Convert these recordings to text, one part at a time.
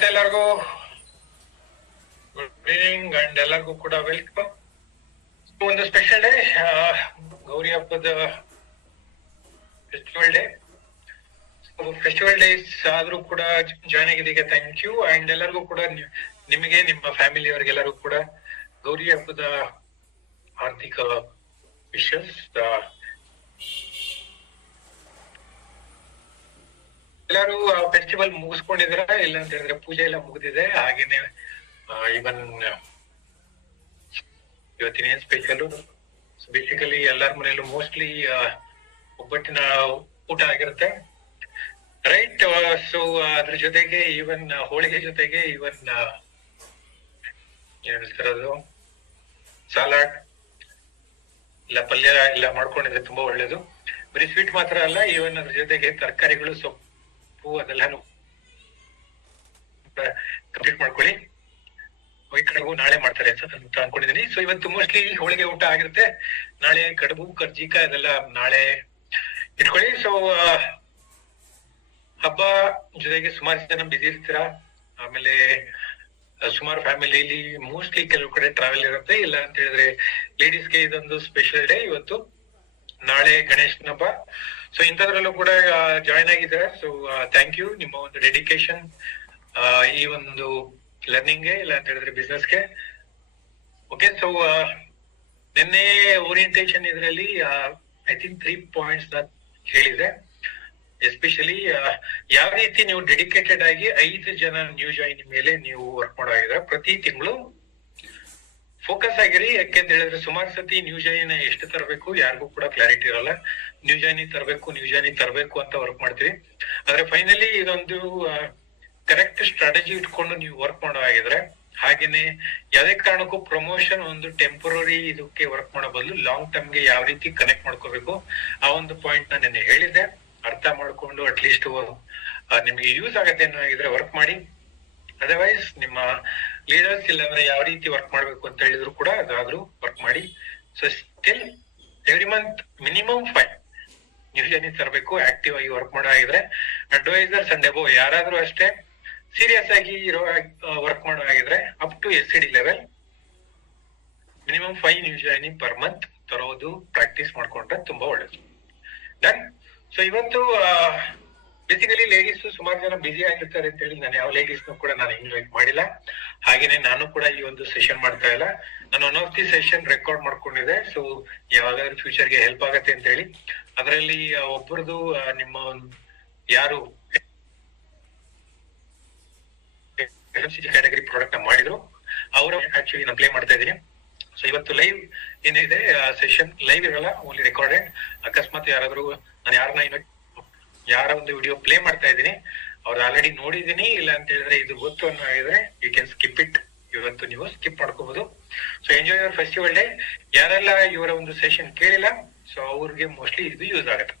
ನಮಸ್ತೆ ಎಲ್ಲರಿಗೂ, good evening and ಎಲ್ಲರಿಗೂ ಕೂಡ ವೆಲ್ಕಮ್. ಒಂದು ಸ್ಪೆಷಲ್ ಡೇ, ಗೌರಿ ಹಬ್ಬದ ಫೆಸ್ಟಿವಲ್ ಡೇ. ಫೆಸ್ಟಿವಲ್ ಡೇಸ್ ಆದ್ರೂ ಕೂಡ ಜಾಯ್ನ್ ಆಗಿದ್ದಕ್ಕೆ ಥ್ಯಾಂಕ್ ಯು. ಅಂಡ್ ಎಲ್ಲರಿಗೂ ಕೂಡ ನಿಮಗೆ, ನಿಮ್ಮ ಫ್ಯಾಮಿಲಿ ಅವರಿಗೆಲ್ಲರೂ ಕೂಡ ಗೌರಿ ಹಬ್ಬದ ಆರ್ಥಿಕ ವಿಶಸ್. ಎಲ್ಲರೂ ಫೆಸ್ಟಿವಲ್ ಮುಗಿಸ್ಕೊಂಡಿದ್ರ, ಇಲ್ಲ ಅಂತ ಹೇಳಿದ್ರೆ ಪೂಜೆ ಎಲ್ಲ ಮುಗಿದಿದೆ. ಹಾಗೇನೆ ಇವನ್ ಇವತ್ತಿನ ಏನ್ ಸ್ಪೆಷಲ್, ಬೇಸಿಕಲಿ ಎಲ್ಲಾರ ಮನೆಯಲ್ಲೂ ಮೋಸ್ಟ್ಲಿ ಒಬ್ಬಟ್ಟಿನ ಊಟ ಆಗಿರುತ್ತೆ, ರೈಟ್? ಸೊ ಅದ್ರ ಜೊತೆಗೆ ಇವನ್ ಹೋಳಿಗೆ ಜೊತೆಗೆ ಇವನ್ ಏನ್ ಹೇಳ್ತಾರದು, ಸಲಾಡ್ ಇಲ್ಲ ಪಲ್ಯ ಎಲ್ಲ ಮಾಡ್ಕೊಂಡಿದ್ರೆ ತುಂಬಾ ಒಳ್ಳೇದು. ಬರೀ ಸ್ವೀಟ್ ಮಾತ್ರ ಅಲ್ಲ, ಇವನ್ ಅದ್ರ ಜೊತೆಗೆ ತರಕಾರಿಗಳು, ಸೊಪ್ಪು ಅದೆಲ್ಲಾನು ಕಂಪ್ಲೀಟ್ ಮಾಡ್ಕೊಳ್ಳಿ. ಈ ಕಡೆಗೂ ನಾಳೆ ಮಾಡ್ತಾರೆ ಅಂತ ಅನ್ಕೊಂಡಿದೀನಿ. ಸೊ ಇವತ್ತು ಮೋಸ್ಟ್ಲಿ ಹೋಳಿಗೆ ಊಟ ಆಗಿರುತ್ತೆ, ನಾಳೆ ಕಡುಬು ಕರ್ಜಿಕ ಅದೆಲ್ಲ ನಾಳೆ ಇಟ್ಕೊಳ್ಳಿ. ಸೊ ಹಬ್ಬ ಜೊತೆಗೆ ಸುಮಾರು ಜನ ಬಿಸಿ ಇರ್ತೀರಾ. ಆಮೇಲೆ ಸುಮಾರು ಫ್ಯಾಮಿಲಿಲಿ ಮೋಸ್ಟ್ಲಿ ಕೆಲವು ಕಡೆ ಟ್ರಾವೆಲ್ ಇರುತ್ತೆ, ಇಲ್ಲ ಅಂತ ಹೇಳಿದ್ರೆ ಲೇಡೀಸ್ಗೆ ಇದೊಂದು ಸ್ಪೆಷಲ್ ಡೇ ಇವತ್ತು. ನಾಳೆ ಗಣೇಶನ ಹಬ್ಬ. ಸೊ ಇಂಥದ್ರಲ್ಲೂ ಕೂಡ ಜಾಯ್ನ್ ಆಗಿದ್ದಾರೆ. ಸೊ ಥ್ಯಾಂಕ್ ಯು, ನಿಮ್ಮ ಒಂದು ಡೆಡಿಕೇಶನ್ ಈ ಒಂದು ಲರ್ನಿಂಗ್ಗೆ, ಇಲ್ಲ ಅಂತ ಹೇಳಿದ್ರೆ ಬಿಸ್ನೆಸ್ಗೆ. ಓಕೆ, ಸೊ ನಿನ್ನೆ ಓರಿಯಂಟೇಶನ್ ಇದರಲ್ಲಿ ಐ ಥಿಂಕ್ 3 ಪಾಯಿಂಟ್ಸ್ ಹೇಳಿದೆ. ಎಸ್ಪೆಷಲಿ ಯಾವ ರೀತಿ ನೀವು ಡೆಡಿಕೇಟೆಡ್ ಆಗಿ 5 ಜನ ನ್ಯೂ ಜಾಯಿನ್ ಮೇಲೆ ನೀವು ವರ್ಕ್ ಮಾಡೋ ಆಗಿದ್ರೆ ಪ್ರತಿ ತಿಂಗಳು ಫೋಕಸ್ ಆಗಿರಿ. ಯಾಕೆಂತ ಹೇಳಿದ್ರೆ ಸುಮಾರು ಸತಿ ನ್ಯೂ ಜಾಯಿನ್ ಎಷ್ಟು ತರಬೇಕು ಯಾರಿಗೂ ಕೂಡ ಕ್ಲಾರಿಟಿ ಇರಲ್ಲ. ನ್ಯೂ ಜಾಯಿನ್ ತರಬೇಕು ಅಂತ ವರ್ಕ್ ಮಾಡ್ತೀವಿ. ಆದ್ರೆ ಫೈನಲಿ ಇದೊಂದು ಕರೆಕ್ಟ್ ಸ್ಟ್ರಾಟಜಿ ಇಟ್ಕೊಂಡು ನೀವು ವರ್ಕ್ ಮಾಡೋ ಆಗಿದ್ರೆ, ಹಾಗೇನೆ ಯಾವುದೇ ಕಾರಣಕ್ಕೂ ಪ್ರಮೋಷನ್ ಒಂದು ಟೆಂಪರರಿ ಇದಕ್ಕೆ ವರ್ಕ್ ಮಾಡೋ ಬದಲು ಲಾಂಗ್ ಟರ್ಮ್ಗೆ ಯಾವ ರೀತಿ ಕನೆಕ್ಟ್ ಮಾಡ್ಕೋಬೇಕು, ಆ ಒಂದು ಪಾಯಿಂಟ್ ನಾನು ನಿನ್ನೆ ಹೇಳಿದ್ದೆ. ಅರ್ಥ ಮಾಡ್ಕೊಂಡು ಅಟ್ಲೀಸ್ಟ್ ನಿಮ್ಗೆ ಯೂಸ್ ಆಗತ್ತೆ ಅನ್ನೋ ಆಗಿದ್ರೆ ವರ್ಕ್ ಮಾಡಿ. ಅದರ್ವೈಸ್ ನಿಮ್ಮ ಲೀಡರ್ಸ್ ಇಲ್ಲಂದ್ರೆ ಯಾವ ರೀತಿ ವರ್ಕ್ ಮಾಡ್ಬೇಕು ಅಂತ ಹೇಳಿದ್ರು ಕೂಡ ಅದಾದ್ರೂ ವರ್ಕ್ ಮಾಡಿ. So still every month minimum 5 new join ತರಬೇಕು. ಆಕ್ಟಿವ್ ಆಗಿ ವರ್ಕ್ ಮಾಡೋ ಆಗಿದ್ರೆ ಅಡ್ವೈಸರ್ಸ್ ಅಂಡ್ ಅಬೋ ಯಾರಾದ್ರೂ ಅಷ್ಟೇ ಸೀರಿಯಸ್ ಆಗಿ ಇರೋ ವರ್ಕ್ ಮಾಡೋ ಆಗಿದ್ರೆ up to SCD level minimum 5 new joining per month ತರೋದು ಪ್ರಾಕ್ಟೀಸ್ ಮಾಡ್ಕೊಂಡ್ರೆ ತುಂಬಾ ಒಳ್ಳೇದು. ಡನ್. ಸೊ ಇವತ್ತು ಬೇಸಿಕಲಿ ಲೇಡೀಸ್ ಸುಮಾರು ಜನ ಬಿಸಿ ಆಗಿರ್ತಾರೆ ಅಂತ ಹೇಳಿ ನಾನು ಯಾವ ಲೇಡೀಸ್ ಕೂಡ ನಾನು ಇನ್ವೈಟ್ ಮಾಡಿಲ್ಲ. ಹಾಗೇನೆ ನಾನು ಕೂಡ ಈ ಒಂದು ಸೆಷನ್ ಮಾಡ್ತಾ ಇಲ್ಲ. ನಾನು one of the session record ಮಾಡ್ಕೊಂಡಿದ್ದೆ. ಸೊ ಯಾವಾಗಾದ್ರೂ ಫ್ಯೂಚರ್ಗೆ ಹೆಲ್ಪ್ ಆಗತ್ತೆ ಅಂತ ಹೇಳಿ ಅದರಲ್ಲಿ ಒಬ್ಬರದು ನಿಮ್ಮ ಯಾರು ಕ್ಯಾಟಗರಿ ಪ್ರಾಡಕ್ಟ್ ಮಾಡಿದ್ರು ಅವರು ಆಕ್ಚುಲಿ ನಾನು ಪ್ಲೇ ಮಾಡ್ತಾ ಇದ್ದೀನಿ. ಸೊ ಇವತ್ತು ಲೈವ್ ಏನಿದೆ ಸೆಷನ್ ಲೈವ್ ಇರಲ್ಲ, ಓನ್ಲಿ ರೆಕಾರ್ಡೆಡ್. ಅಕಸ್ಮಾತ್ ಯಾರಾದ್ರೂ ನಾನು ಯಾರ ಒಂದು ವಿಡಿಯೋ ಪ್ಲೇ ಮಾಡ್ತಾ ಇದ್ದೀನಿ ಅವ್ರು ಆಲ್ರೆಡಿ ನೋಡಿದೀನಿ, ಇಲ್ಲ ಅಂತ ಹೇಳಿದ್ರೆ ಇದು ಗೊತ್ತು ಅನ್ನೋ ಹೇಳಿದ್ರೆ ಯು ಕ್ಯಾನ್ ಸ್ಕಿಪ್ ಇಟ್. ಇವತ್ತು ನೀವು ಸ್ಕಿಪ್ ಮಾಡ್ಕೋಬಹುದು. So enjoy your festival day. ಯಾರೆಲ್ಲ ಇವರ ಒಂದು ಸೆಷನ್ ಕೇಳಿಲ್ಲ, ಸೊ ಅವ್ರಿಗೆ ಮೋಸ್ಟ್ಲಿ ಇದು ಯೂಸ್ ಆಗುತ್ತೆ.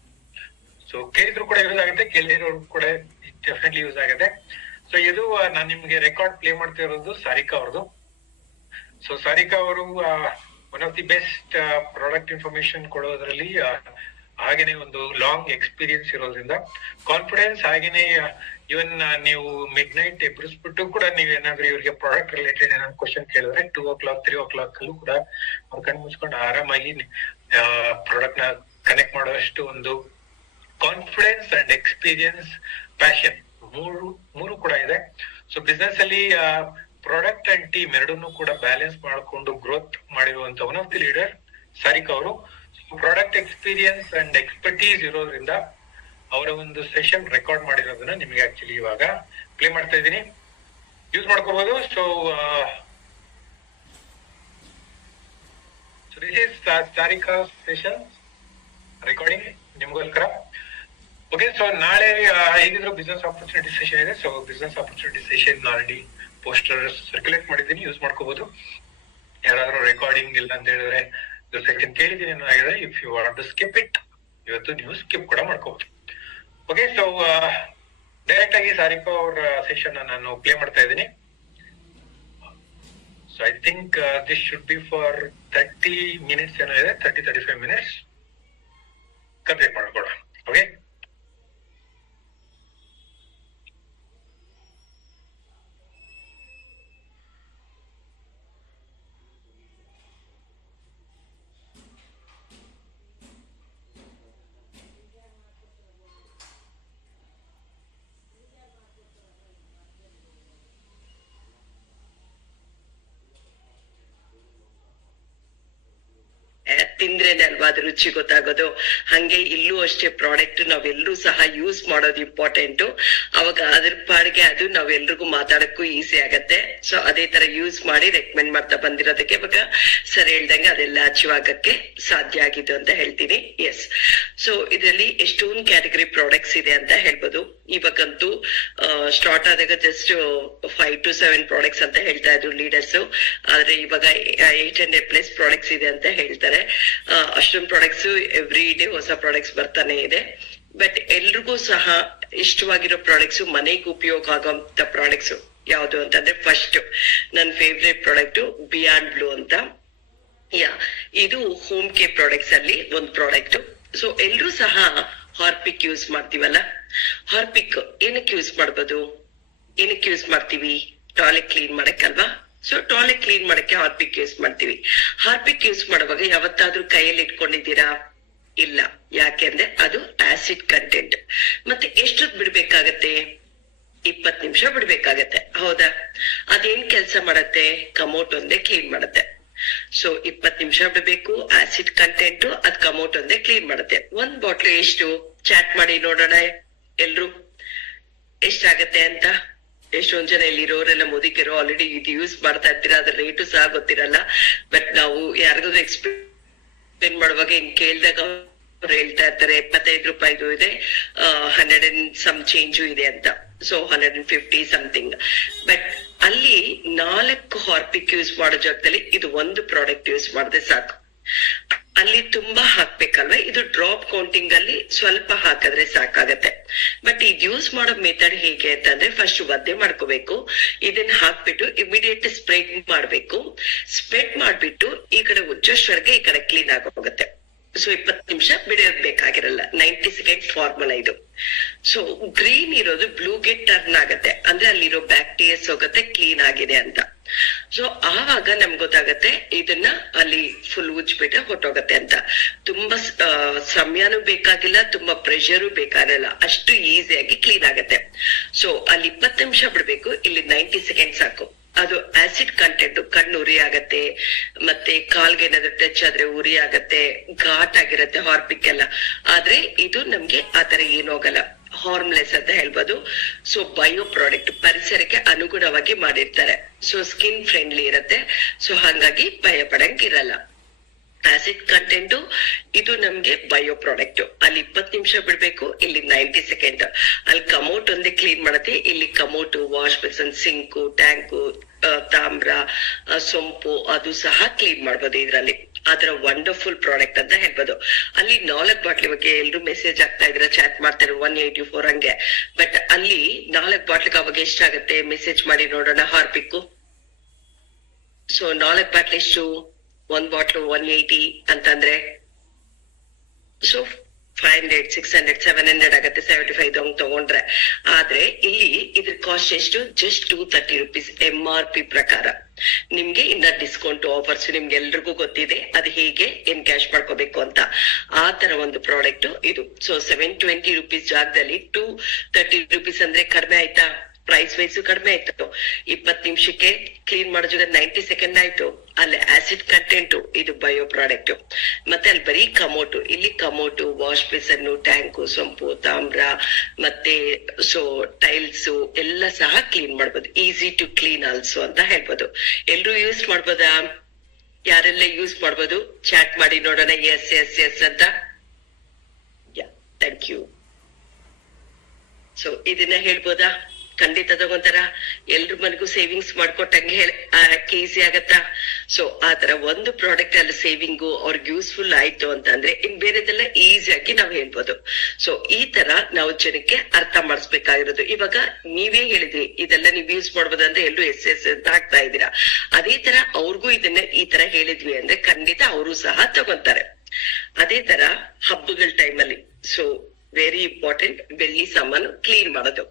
ಸೊ ಕೇಳಿದ್ರು ಕೂಡ ಯೂಸ್ ಆಗುತ್ತೆ, ಕೇಳಿರೋರು ಕೂಡ ಡೆಫಿನೆಟ್ಲಿ ಯೂಸ್ ಆಗುತ್ತೆ. ಸೊ ಇದು ನಾನು ನಿಮ್ಗೆ ರೆಕಾರ್ಡ್ ಪ್ಲೇ ಮಾಡ್ತಾ ಇರೋದು ಸಾರಿಕಾ ಅವ್ರದ್ದು. ಸೊ ಸಾರಿಕಾ ಅವರು one of the best product information ಕೊಡೋದ್ರಲ್ಲಿ, ಹಾಗೇನೆ ಒಂದು ಲಾಂಗ್ ಎಕ್ಸ್ಪೀರಿಯನ್ಸ್ ಇರೋದ್ರಿಂದ ಕಾನ್ಫಿಡೆನ್ಸ್, ಹಾಗೇನೆ ಇವನ್ ನೀವು ಮಿಡ್ ನೈಟ್ ಎಬ್ರಿಸ್ಬಿಟ್ಟು ಕೂಡ ನೀವು ಏನಾದ್ರೂ ಇವ್ರಿಗೆ ಪ್ರಾಡಕ್ಟ್ ರಿಲೇಟೆಡ್ ಏನಾದ್ರು ಕ್ವಶನ್ ಕೇಳಿದ್ರೆ 2 o'clock 3 o'clock ಅಲ್ಲೂ ಕೂಡ ಅವ್ರ ಕಣ್ಣು ಮುಚ್ಕೊಂಡು ಆರಾಮಾಗಿ ಪ್ರಾಡಕ್ಟ್ ನ ಕನೆಕ್ಟ್ ಮಾಡುವಷ್ಟು ಒಂದು ಕಾನ್ಫಿಡೆನ್ಸ್ ಅಂಡ್ ಎಕ್ಸ್ಪೀರಿಯನ್ಸ್, ಪ್ಯಾಷನ್ ಮೂರು ಕೂಡ ಇದೆ. ಸೊ ಬಿಸ್ನೆಸ್ ಅಲ್ಲಿ ಪ್ರಾಡಕ್ಟ್ ಅಂಡ್ ಟೀಮ್ ಎರಡನ್ನೂ ಕೂಡ ಬ್ಯಾಲೆನ್ಸ್ ಮಾಡಿಕೊಂಡು ಗ್ರೋತ್ ಮಾಡಿರುವಂತ one of the leader Sarika ಅವರು. ಪ್ರಾಡಕ್ಟ್ ಎಕ್ಸ್ಪೀರಿಯನ್ಸ್ ಅಂಡ್ ಎಕ್ಸ್ಪರ್ಟೀಸ್ ಇರೋದ್ರಿಂದ ಅವರ ಒಂದು ಸೆಷನ್ ರೆಕಾರ್ಡ್ ಮಾಡಿರೋದನ್ನ ನಿಮಗೆ ಆಕ್ಚುಲಿ ಇವಾಗ ಪ್ಲೇ ಮಾಡ್ತಾ ಇದ್ದೀನಿ, ಯೂಸ್ ಮಾಡ್ಕೋಬಹುದು. So this is Sarika session recording ನಿಮ್ಗೋಸ್ಕರ. ಓಕೆ, ಸೊ ನಾಳೆ ಹೇಗಿದ್ರು ಬಿಸ್ನೆಸ್ ಆಪರ್ಚುನಿಟಿ ಸೆಷನ್ ಇದೆ. So business opportunity session already poster circulate ಮಾಡಿದ್ದೀನಿ, ಯೂಸ್ ಮಾಡ್ಕೋಬಹುದು. ಯಾರಾದ್ರೂ ರೆಕಾರ್ಡಿಂಗ್ ಇಲ್ಲ ಅಂತ ಹೇಳಿದ್ರೆ ಸೆಷನ್ ಕೇಳಿದೀನಿ ಏನಾಗಿದೆ, if you want to skip it ಇವತ್ತು ನೀವು ಸ್ಕಿಪ್ ಕೂಡ ಮಾಡ್ಕೋಬಹುದು. ಓಕೆ, ಸೊ ಡೈರೆಕ್ಟ್ ಆಗಿ ಸಾರಿಕಾ ಅವರ ಸೆಷನ್ ನಾನು ಪ್ಲೇ ಮಾಡ್ತಾ ಇದ್ದೀನಿ. So I think this should be for 30 minutes ಏನೋ ಇದೆ, 30-35 minutes ಕಂಪ್ಲೀಟ್ ಮಾಡ್ಕೊಡ. ಓಕೆ, ತಿಂದ್ರೇನೆ ಅಲ್ವಾ ಅದ್ರ ರುಚಿ ಗೊತ್ತಾಗೋದು. ಹಂಗೆ ಇಲ್ಲೂ ಅಷ್ಟೇ ಪ್ರಾಡಕ್ಟ್ ನಾವೆಲ್ಲರೂ ಸಹ ಯೂಸ್ ಮಾಡೋದು ಇಂಪಾರ್ಟೆಂಟ್. ಅವಾಗ ಅದ್ರ ಪಾಡಿಗೆ ಅದು ನಾವೆಲ್ರಿಗೂ ಮಾತಾಡಕ್ಕೂ ಈಸಿ ಆಗತ್ತೆ. ಸೊ ಅದೇ ತರ ಯೂಸ್ ಮಾಡಿ ರೆಕಮೆಂಡ್ ಮಾಡ್ತಾ ಬಂದಿರೋದಕ್ಕೆ ಇವಾಗ ಸರ್ ಹೇಳ್ದಂಗೆ ಅದೆಲ್ಲ ಅಚೀವ್ ಆಗಕ್ಕೆ ಸಾಧ್ಯ ಆಗಿದ್ದು ಅಂತ ಹೇಳ್ತೀನಿ. ಎಸ್, ಸೊ ಇದರಲ್ಲಿ ಎಷ್ಟೊಂದು ಕ್ಯಾಟಗರಿ ಪ್ರಾಡಕ್ಟ್ಸ್ ಇದೆ ಅಂತ ಹೇಳ್ಬೋದು. ಇವಾಗಂತೂ ಸ್ಟಾರ್ಟ್ ಆದಾಗ ಜಸ್ಟ್ 5 to 7 ಪ್ರಾಡಕ್ಟ್ಸ್ ಅಂತ ಹೇಳ್ತಾ ಇದ್ರು ಲೀಡರ್ಸ್. ಆದ್ರೆ ಇವಾಗ 800+ ಪ್ರಾಡಕ್ಟ್ಸ್ ಇದೆ ಅಂತ ಹೇಳ್ತಾರೆ. ಅಷ್ಟೊಂದು ಪ್ರಾಡಕ್ಟ್ಸ್ ಎವ್ರಿ ಡೇ ಹೊಸ ಪ್ರಾಡಕ್ಟ್ಸ್ ಬರ್ತಾನೆ ಇದೆ. ಬಟ್ ಎಲ್ರಿಗೂ ಸಹ ಇಷ್ಟವಾಗಿರೋ ಪ್ರಾಡಕ್ಟ್ಸ್, ಮನೆಗೆ ಉಪಯೋಗ ಆಗೋಂತ ಪ್ರಾಡಕ್ಟ್ಸ್ ಯಾವ್ದು ಅಂತಂದ್ರೆ ಫಸ್ಟ್ ನನ್ ಫೇವ್ರೇಟ್ ಪ್ರಾಡಕ್ಟ್ ಬಿಯಾಂಡ್ ಬ್ಲೂ ಅಂತ. ಇದು ಹೋಮ್ ಕೇರ್ ಪ್ರಾಡಕ್ಟ್ಸ್ ಅಲ್ಲಿ ಒಂದು ಪ್ರಾಡಕ್ಟ್. ಸೊ ಎಲ್ರೂ ಸಹ ಹಾರ್ಪಿಕ್ ಯೂಸ್ ಮಾಡ್ತೀವಲ್ಲ. ಹಾರ್ಪಿಕ್ ಏನಕ್ಕೆ ಯೂಸ್ ಮಾಡ್ಬೋದು, ಏನಕ್ಕೆ ಯೂಸ್ ಮಾಡ್ತೀವಿ? ಟಾಯ್ಲೆಟ್ ಕ್ಲೀನ್ ಮಾಡಕ್ಕಲ್ವಾ. ಸೊ ಟಾಯ್ಲೆಟ್ ಕ್ಲೀನ್ ಮಾಡಕ್ಕೆ ಹಾರ್ಪಿಕ್ ಯೂಸ್ ಮಾಡ್ತೀವಿ. ಹಾರ್ಪಿಕ್ ಯೂಸ್ ಮಾಡುವಾಗ ಯಾವತ್ತಾದ್ರೂ ಕೈಯಲ್ಲಿ ಇಟ್ಕೊಂಡಿದ್ದೀರಾ? ಇಲ್ಲ. ಯಾಕೆಂದ್ರೆ ಅದು ಆಸಿಡ್ ಕಂಟೆಂಟ್. ಮತ್ತೆ ಎಷ್ಟೊತ್ತು ಬಿಡ್ಬೇಕಾಗತ್ತೆ? 20 ನಿಮಿಷ ಬಿಡ್ಬೇಕಾಗತ್ತೆ, ಹೌದಾ? ಅದೇನ್ ಕೆಲ್ಸ ಮಾಡತ್ತೆ? ಕಮೋಟ್ ಒಂದೇ ಕ್ಲೀನ್ ಮಾಡತ್ತೆ. ಸೊ 20 ನಿಮಿಷ ಬಿಡ್ಬೇಕು. ಆಸಿಡ್ ಕಂಟೆಂಟ್ ಅದ್ ಕಮೋಟ್ ಒಂದೇ ಕ್ಲೀನ್ ಮಾಡುತ್ತೆ. 1 ಬಾಟ್ಲ್ ಎಷ್ಟು? ಚಾಟ್ ಮಾಡಿ ನೋಡೋಣ ಎಲ್ರು ಎಷ್ಟಾಗತ್ತೆ ಅಂತ. ಎಷ್ಟೊಂದ್ ಜನ ಇಲ್ಲಿರೋರೆಲ್ಲ ಮುದುಕಿರೋ ಆಲ್ರೆಡಿ ಇದು ಯೂಸ್ ಮಾಡ್ತಾ ಇರ್ತೀರಾ, ಅದ್ರ ರೇಟು ಸಹ ಗೊತ್ತಿರಲ್ಲ. ಬಟ್ ನಾವು ಯಾರಿಗಾದ್ರು ಎಕ್ಸ್ಪ್ಲೇನ್ ಮಾಡುವಾಗ ಹಿಂಗ್ ಕೇಳ್ದಾಗ ಅವ್ರು ಹೇಳ್ತಾ ಇರ್ತಾರೆ 25 ರೂಪಾಯಿದು ಇದೆ, 100 and some ಚೇಂಜು ಇದೆ ಅಂತ. So 150 something. ಬಟ್ ಅಲ್ಲಿ 4 ಹಾರ್ಪಿಕ್ ಯೂಸ್ ಮಾಡೋ ಜಾಗದಲ್ಲಿ ಇದು ಒಂದು ಪ್ರಾಡಕ್ಟ್ ಯೂಸ್ ಮಾಡಿದ್ರೆ ಸಾಕು. ಅಲ್ಲಿ ತುಂಬಾ ಹಾಕ್ಬೇಕಲ್ವಾ? ಇದು ಡ್ರಾಪ್ ಕೌಂಟಿಂಗ್ ಅಲ್ಲಿ ಸ್ವಲ್ಪ ಹಾಕಿದ್ರೆ ಸಾಕಾಗತ್ತೆ. ಬಟ್ ಇದು ಯೂಸ್ ಮಾಡೋ ಮೆಥಡ್ ಹೇಗೆ ಅಂತಂದ್ರೆ ಫಸ್ಟ್ ಒದ್ದೆ ಮಾಡ್ಕೋಬೇಕು. ಇದನ್ನ ಹಾಕ್ಬಿಟ್ಟು ಇಮಿಡಿಯೇಟ್ ಸ್ಪ್ರೆಡ್ ಮಾಡ್ಬೇಕು. ಸ್ಪ್ರೆಡ್ ಮಾಡ್ಬಿಟ್ಟು ಈ ಕಡೆ ಉಜ್ಜೋಷ್ಟವರೆಗೆ ಈ ಕಡೆ ಕ್ಲೀನ್ ಆಗೋಗುತ್ತೆ. ಸೊ 20 ನಿಮಿಷ ಬಿಡೋದ್ ಬೇಕಾಗಿರಲ್ಲ. 90 ಸೆಕೆಂಡ್ ಫಾರ್ಮುಲಾ ಇದು. ಸೊ ಗ್ರೀನ್ ಇರೋದು ಬ್ಲೂಗೆ ಟರ್ನ್ ಆಗತ್ತೆ, ಅಂದ್ರೆ ಅಲ್ಲಿರೋ ಬ್ಯಾಕ್ಟೀರಿಯಾಸ್ ಹೋಗುತ್ತೆ, ಕ್ಲೀನ್ ಆಗಿದೆ ಅಂತ. ಸೊ ಆವಾಗ ನಮ್ಗೆ ಗೊತ್ತಾಗತ್ತೆ ಇದನ್ನ ಅಲ್ಲಿ ಫುಲ್ ಉಜ್ಬಿಟ್ರೆ ಹೊಟ್ಟೋಗತ್ತೆ ಅಂತ. ತುಂಬಾ ಸಮಯನೂ ಬೇಕಾಗಿಲ್ಲ, ತುಂಬಾ ಪ್ರೆಷರು ಬೇಕಾಗಿಲ್ಲ, ಅಷ್ಟು ಈಸಿಯಾಗಿ ಕ್ಲೀನ್ ಆಗತ್ತೆ. ಸೊ ಅಲ್ಲಿ 20 ನಿಮಿಷ ಬಿಡ್ಬೇಕು, ಇಲ್ಲಿ 90 ಸೆಕೆಂಡ್ ಸಾಕು. ಅದು ಆಸಿಡ್ ಕಂಟೆಂಟ್, ಕಣ್ಣು ಉರಿ ಆಗತ್ತೆ, ಮತ್ತೆ ಕಾಲ್ಗೆ ಏನಾದ್ರು ಟಚ್ ಆದ್ರೆ ಉರಿ ಆಗತ್ತೆ, ಘಾಟ್ ಆಗಿರತ್ತೆ ಹಾರ್ಪಿಕ್ ಎಲ್ಲ. ಆದ್ರೆ ಇದು ನಮ್ಗೆ ಆತರ ಏನೂ ಆಗಲ್ಲ, ಹಾರ್ಮ್ಲೆಸ್ ಅಂತ ಹೇಳ್ಬೋದು. ಸೊ ಬಯೋ ಪ್ರಾಡಕ್ಟ್, ಪರಿಸರಕ್ಕೆ ಅನುಗುಣವಾಗಿ ಮಾಡಿರ್ತಾರೆ. ಸೊ ಸ್ಕಿನ್ ಫ್ರೆಂಡ್ಲಿ ಇರತ್ತೆ. ಸೊ ಹಾಗಾಗಿ ಭಯ ಪಡಂಗಿರಲ್ಲ. ಆಸಿಡ್ ಕಂಟೆಂಟ್ ಇದು ನಮ್ಗೆ ಬಯೋ ಪ್ರಾಡಕ್ಟ್. ಅಲ್ಲಿ 20 ನಿಮಿಷ ಬಿಡ್ಬೇಕು, ಇಲ್ಲಿ 90 ಸೆಕೆಂಡ್. ಅಲ್ಲಿ ಕಮೋಟ್ ಒಂದೇ ಕ್ಲೀನ್ ಮಾಡತ್ತೆ, ಇಲ್ಲಿ ಕಮೋಟು, ವಾಶ್ ಬೇಸನ್, ಸಿಂಕು, ಟ್ಯಾಂಕು, ತಾಮ್ರ, ಸೊಂಪು ಅದು ಸಹ ಕ್ಲೀನ್ ಮಾಡ್ಬೋದು ಇದ್ರಲ್ಲಿ. ಅದರ ವಂಡರ್ಫುಲ್ ಪ್ರಾಡಕ್ಟ್ ಅಂತ ಹೇಳ್ಬೋದು. ಅಲ್ಲಿ 4 ಬಾಟ್ಲಿ ಬಗ್ಗೆ ಎಲ್ರು ಮೆಸೇಜ್ ಆಗ್ತಾ ಇದ್ರ, ಚಾಟ್ ಮಾಡ್ತಾರೆ 184 ಹಂಗೆ. ಬಟ್ ಅಲ್ಲಿ 4 ಬಾಟ್ಲಿಗೆ ಅವಾಗ ಎಷ್ಟಾಗತ್ತೆ ಮೆಸೇಜ್ ಮಾಡಿ ನೋಡೋಣ. ಹಾರ್ಪಿಕ್ಕು ಸೊ 4 ಬಾಟ್ಲಿ ಎಷ್ಟು? 1 ಬಾಟ್ಲು 180 ಅಂತಂದ್ರೆ ಸೊ 500, 600, 700 ಆಗತ್ತೆ. 75 ಹಂಗ್ ತಗೊಂಡ್ರೆ. ಆದ್ರೆ ಇಲ್ಲಿ ಇದ್ರ ಕಾಸ್ಟ್ ಎಷ್ಟು? ಜಸ್ಟ್ 230 rupees MRP ಪ್ರಕಾರ. ನಿಮ್ಗೆ ಇನ್ನ ಡಿಸ್ಕೌಂಟ್ ಆಫರ್ಸ್ ನಿಮ್ಗೆ ಎಲ್ರಿಗೂ ಗೊತ್ತಿದೆ, ಅದು ಹೇಗೆ ಏನ್ ಕ್ಯಾಶ್ ಮಾಡ್ಕೋಬೇಕು ಅಂತ. ಆ ತರ ಒಂದು ಪ್ರಾಡಕ್ಟ್ ಇದು. ಸೊ 720 rupees ಜಾಗದಲ್ಲಿ 230 rupees ಅಂದ್ರೆ ಕಡಿಮೆ ಆಯ್ತಾ? ಪ್ರೈಸ್ ವೈಸ್ ಕಡಿಮೆ ಆಯ್ತು. 20 ನಿಮಿಷಕ್ಕೆ ಕ್ಲೀನ್ ಮಾಡೋ ಜಾಗ 90 ಸೆಕೆಂಡ್ ಆಯ್ತು. ಅಲ್ಲಿ ಆಸಿಡ್ ಕಂಟೆಂಟ್, ಇದು ಬಯೋ ಪ್ರಾಡಕ್ಟ್. ಮತ್ತೆ ಅಲ್ಲಿ ಬರೀ ಕಮೋಟು, ಇಲ್ಲಿ ಕಮೋಟು, ವಾಶ್ ಬೇಸನ್ನು, ಟ್ಯಾಂಕು, ಸೊಂಪು, ತಾಮ್ರ, ಮತ್ತೆ ಸೊ ಟೈಲ್ಸ್ ಎಲ್ಲ ಸಹ ಕ್ಲೀನ್ ಮಾಡ್ಬೋದು. ಈಸಿ ಟು ಕ್ಲೀನ್ ಆಲ್ಸೋ ಅಂತ ಹೇಳ್ಬೋದು. ಎಲ್ರು ಯೂಸ್ ಮಾಡ್ಬೋದಾ? ಯಾರೆಲ್ಲ ಯೂಸ್ ಮಾಡ್ಬೋದು? ಚಾಟ್ ಮಾಡಿ ನೋಡೋಣ ಎಸ್ ಎಸ್ ಎಸ್ ಅಂತ. Thank you. ಸೊ ಇದನ್ನ ಹೇಳ್ಬೋದಾ? ಖಂಡಿತ ತಗೊಂತಾರ. ಎಲ್ರ ಮನೆಗೂ ಸೇವಿಂಗ್ಸ್ ಮಾಡ್ಕೊಟ್ಟಂಗೆ ಈಸಿ ಆಗತ್ತಾ? ಸೊ ಆತರ ಒಂದು ಪ್ರಾಡಕ್ಟ್ ಅಲ್ಲಿ ಸೇವಿಂಗು ಅವ್ರಿಗೆ ಯೂಸ್ಫುಲ್ ಆಯ್ತು ಅಂತಂದ್ರೆ ಇನ್ ಬೇರೆದೆಲ್ಲ ಈಸಿಯಾಗಿ ನಾವ್ ಹೇಳ್ಬೋದು. ಸೊ ಈ ತರ ನಾವು ಜನಕ್ಕೆ ಅರ್ಥ ಮಾಡಿಸ್ಬೇಕಾಗಿರೋದು. ಇವಾಗ ನೀವೇ ಹೇಳಿದ್ರಿ ಇದೆಲ್ಲ ನೀವ್ ಯೂಸ್ ಮಾಡ್ಬೋದು ಅಂದ್ರೆ ಎಲ್ಲರೂ ಎಸ್ ಎಸ್ ಅಂತ ಹಾಕ್ತಾ ಇದೀರಾ. ಅದೇ ತರ ಅವ್ರಿಗೂ ಇದನ್ನ ಈ ತರ ಹೇಳಿದ್ವಿ ಅಂದ್ರೆ ಖಂಡಿತ ಅವರು ಸಹ ತಗೊಂತಾರೆ. ಅದೇ ತರ ಹಬ್ಬಗಳ ಟೈಮಲ್ಲಿ ಸೊ ವೆರಿ ಇಂಪಾರ್ಟೆಂಟ್. ಬೆಳ್ಳಿ ಸಾಮಾನು ಕ್ಲೀನ್ ಮಾಡೋದು.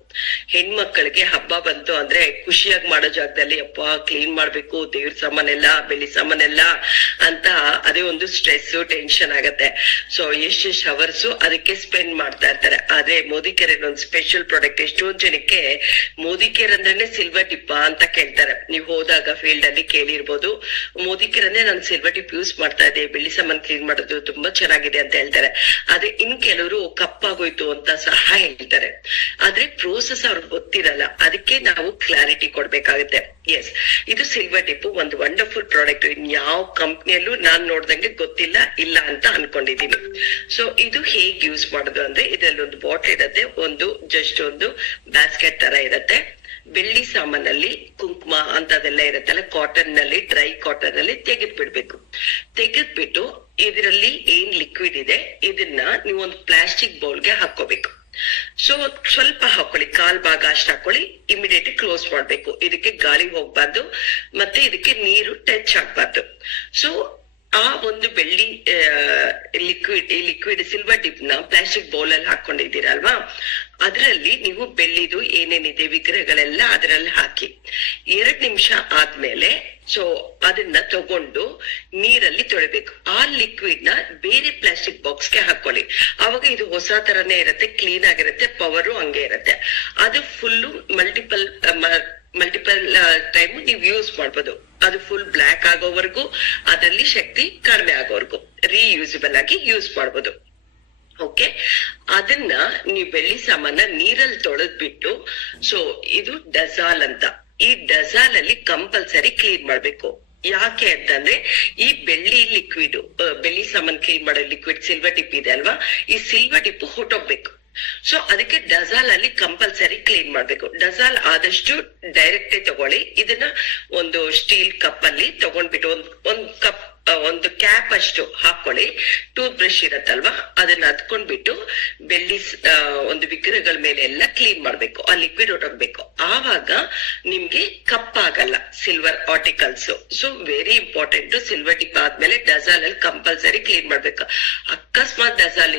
ಹೆಣ್ಮಕ್ಳಿಗೆ ಹಬ್ಬ ಬಂತು ಅಂದ್ರೆ ಖುಷಿಯಾಗಿ ಮಾಡೋ ಜಾಗದಲ್ಲಿ ಅಪ್ಪ ಕ್ಲೀನ್ ಮಾಡ್ಬೇಕು ದೇವ್ರ ಸಾಮಾನೆಲ್ಲ ಬೆಳ್ಳಿ ಸಾಮಾನೆಲ್ಲ ಅಂತ ಅದೇ ಒಂದು ಸ್ಟ್ರೆಸ್ ಟೆನ್ಷನ್ ಆಗತ್ತೆ. ಸೊ ಎಷ್ಟೆಷ್ಟು ಅವರ್ಸ್ ಅದಕ್ಕೆ ಸ್ಪೆಂಡ್ ಮಾಡ್ತಾ ಇರ್ತಾರೆ. ಆದ್ರೆ ಮೋದಿಕೇರ್ ಒಂದು ಸ್ಪೆಷಲ್ ಪ್ರಾಡಕ್ಟ್. ಎಷ್ಟೊಂದ್ ಜನಕ್ಕೆ ಮೋದಿಕೇರ್ ಅಂದ್ರೇನೆ ಸಿಲ್ವರ್ ಟಿಪ್ ಅಂತ ಕೇಳ್ತಾರೆ. ನೀವು ಹೋದಾಗ ಫೀಲ್ಡ್ ಅಲ್ಲಿ ಕೇಳಿರ್ಬೋದು, ಮೋದಿಕೇರ್ ಅಂದ್ರೆ ನಾನು ಸಿಲ್ವರ್ ಟಿಪ್ ಯೂಸ್ ಮಾಡ್ತಾ ಇದ್ದೆ, ಬೆಳ್ಳಿ ಸಾಮಾನು ಕ್ಲೀನ್ ಮಾಡೋದು ತುಂಬಾ ಚೆನ್ನಾಗಿದೆ ಅಂತ ಹೇಳ್ತಾರೆ. ಆದ್ರೆ ಇನ್ ಕೆಲವರು ಕಪ್ಪಾಗೋಯ್ತು ಅಂತ ಸಹ ಹೇಳ್ತಾರೆ. ಆದ್ರೆ ಪ್ರೋಸೆಸ್ ಅವ್ರಿಗೆ ಗೊತ್ತಿರಲ್ಲ. ಅದಕ್ಕೆ ನಾವು ಕ್ಲಾರಿಟಿ ಕೊಡ್ಬೇಕಾಗುತ್ತೆ. ಎಸ್, ಇದು ಸಿಲ್ವರ್ ಟಿಪ್ ಒಂದು ವಂಡರ್ಫುಲ್ ಪ್ರಾಡಕ್ಟ್. ಇನ್ ಯಾವ ಕಂಪ್ನಿಯಲ್ಲೂ ನಾನ್ ನೋಡ್ದಂಗೆ ಗೊತ್ತಿಲ್ಲ ಇಲ್ಲ ಅಂತ ಅನ್ಕೊಂಡಿದೀನಿ. ಸೊ ಇದು ಹೇಗ್ ಯೂಸ್ ಮಾಡೋದು ಅಂದ್ರೆ ಇದ್ರಲ್ಲಿ ಒಂದು ಬಾಟಲ್ ಇರತ್ತೆ, ಒಂದು ಜಸ್ಟ್ ಒಂದು ಬ್ಯಾಸ್ಕೆಟ್ ತರ ಇರತ್ತೆ. ಬೆಳ್ಳಿ ಸಾಮಾನಲ್ಲಿ ಕುಂಕುಮ ಅಂತದೆಲ್ಲ ಇರತ್ತಲ್ಲ, ಕಾಟನ್ ನಲ್ಲಿ ಡ್ರೈ ಕಾಟನ್ ಅಲ್ಲಿ ತೆಗೆದ್ಬಿಡ್ಬೇಕು. ತೆಗೆದ್ಬಿಟ್ಟು ಇದರಲ್ಲಿ ಏನ್ ಲಿಕ್ವಿಡ್ ಇದೆ ಇದನ್ನ ನೀವು ಒಂದು ಪ್ಲಾಸ್ಟಿಕ್ ಬೌಲ್ಗೆ ಹಾಕೋಬೇಕು. ಸೊ ಸ್ವಲ್ಪ ಹಾಕೊಳ್ಳಿ, ಕಾಲ್ ಭಾಗ ಅಷ್ಟು ಹಾಕೊಳ್ಳಿ. ಇಮಿಡಿಯೇಟ್ ಕ್ಲೋಸ್ ಮಾಡ್ಬೇಕು. ಇದಕ್ಕೆ ಗಾಳಿ ಹೋಗ್ಬಾರ್ದು, ಮತ್ತೆ ಇದಕ್ಕೆ ನೀರು ಟಚ್ ಆಗ್ಬಾರ್ದು. ಸೊ ಆ ಒಂದು ಬೆಳ್ಳಿ ಲಿಕ್ವಿಡ್ ಸಿಲ್ವರ್ ಟಿಪ್ ನ ಪ್ಲಾಸ್ಟಿಕ್ ಬೌಲ್ ಅಲ್ಲಿ ಹಾಕೊಂಡಿದ್ದೀರಲ್ವಾ, ಅದರಲ್ಲಿ ನೀವು ಬೆಳ್ಳಿದು ಏನೇನಿದೆ ವಿಗ್ರಹಗಳೆಲ್ಲ ಅದರಲ್ಲಿ ಹಾಕಿ 2 ನಿಮಿಷ ಆದ್ಮೇಲೆ ಸೊ ಅದನ್ನ ತಗೊಂಡು ನೀರಲ್ಲಿ ತೊಳಿಬೇಕು. ಆ ಲಿಕ್ವಿಡ್ ನ ಬೇರೆ ಪ್ಲಾಸ್ಟಿಕ್ ಬಾಕ್ಸ್ಗೆ ಹಾಕೊಳ್ಳಿ. ಅವಾಗ ಇದು ಹೊಸ ತರನೇ ಇರುತ್ತೆ, ಕ್ಲೀನ್ ಆಗಿರುತ್ತೆ, ಪವರು ಹಂಗೆ ಇರುತ್ತೆ. ಅದು ಫುಲ್ಲು ಮಲ್ಟಿಪಲ್ ಟೈಮ್ ನೀವು ಯೂಸ್ ಮಾಡ್ಬೋದು. ಅದು ಫುಲ್ ಬ್ಲ್ಯಾಕ್ ಆಗೋವರೆಗೂ, ಅದರಲ್ಲಿ ಶಕ್ತಿ ಕಡಿಮೆ ಆಗೋವರೆಗೂ ರೀಯೂಸಬಲ್ ಆಗಿ ಯೂಸ್ ಮಾಡ್ಬೋದು. ಓಕೆ, ಅದನ್ನ ನೀವು ಬೆಳ್ಳಿ ಸಾಮಾನ ನೀರಲ್ಲಿ ತೊಳೆದ್ಬಿಟ್ಟು, ಸೊ ಇದು ಡಜಾಲ್ ಅಂತ, ಈ ಡಜಾಲ್ ಅಲ್ಲಿ ಕಂಪಲ್ಸರಿ ಕ್ಲೀನ್ ಮಾಡ್ಬೇಕು. ಯಾಕೆ ಅಂತಂದ್ರೆ ಈ ಬೆಳ್ಳಿ ಲಿಕ್ವಿಡ್, ಬೆಳ್ಳಿ ಸಾಮಾನ್ ಕ್ಲೀನ್ ಮಾಡೋ ಲಿಕ್ವಿಡ್ ಸಿಲ್ವರ್ ಟಿಪ್ ಇದೆ ಅಲ್ವಾ, ಈ ಸಿಲ್ವರ್ ಟಿಪ್ ಹೊಟ್ಟೋಗ್ಬೇಕು. ಸೊ ಅದಕ್ಕೆ ಡಜಾಲ್ ಅಲ್ಲಿ ಕಂಪಲ್ಸರಿ ಕ್ಲೀನ್ ಮಾಡ್ಬೇಕು. ಡಜಾಲ್ ಆದಷ್ಟು ಡೈರೆಕ್ಟ್ ತಗೊಳ್ಳಿ. ಇದನ್ನ ಒಂದು ಸ್ಟೀಲ್ ಕಪ್ ಅಲ್ಲಿ ತಗೊಂಡ್ಬಿಟ್ಟು ಒಂದು ಕ್ಯಾಪ್ ಅಷ್ಟು ಹಾಕೊಳ್ಳಿ. ಟೂತ್ ಬ್ರಷ್ ಇರತ್ತಲ್ವಾ, ಅದನ್ನ ಹತ್ಕೊಂಡ್ಬಿಟ್ಟು ಬೆಳ್ಳಿ ಒಂದು ವಿಗ್ರಹಗಳ ಮೇಲೆ ಎಲ್ಲ ಕ್ಲೀನ್ ಮಾಡ್ಬೇಕು. ಆ ಲಿಕ್ವಿಡ್ ಹೊಟ್ಟೋಗ್ಬೇಕು. ಆವಾಗ ನಿಮ್ಗೆ ಕಪ್ಪಾಗಲ್ಲ silver articles. So very important. Silver tip ಆದ್ಮೇಲೆ ಡಜಾಲ್ ಅಲ್ಲಿ ಕಂಪಲ್ಸರಿ ಕ್ಲೀನ್ ಮಾಡ್ಬೇಕು. ಅಕಸ್ಮಾತ್ ಡಜಾಲ್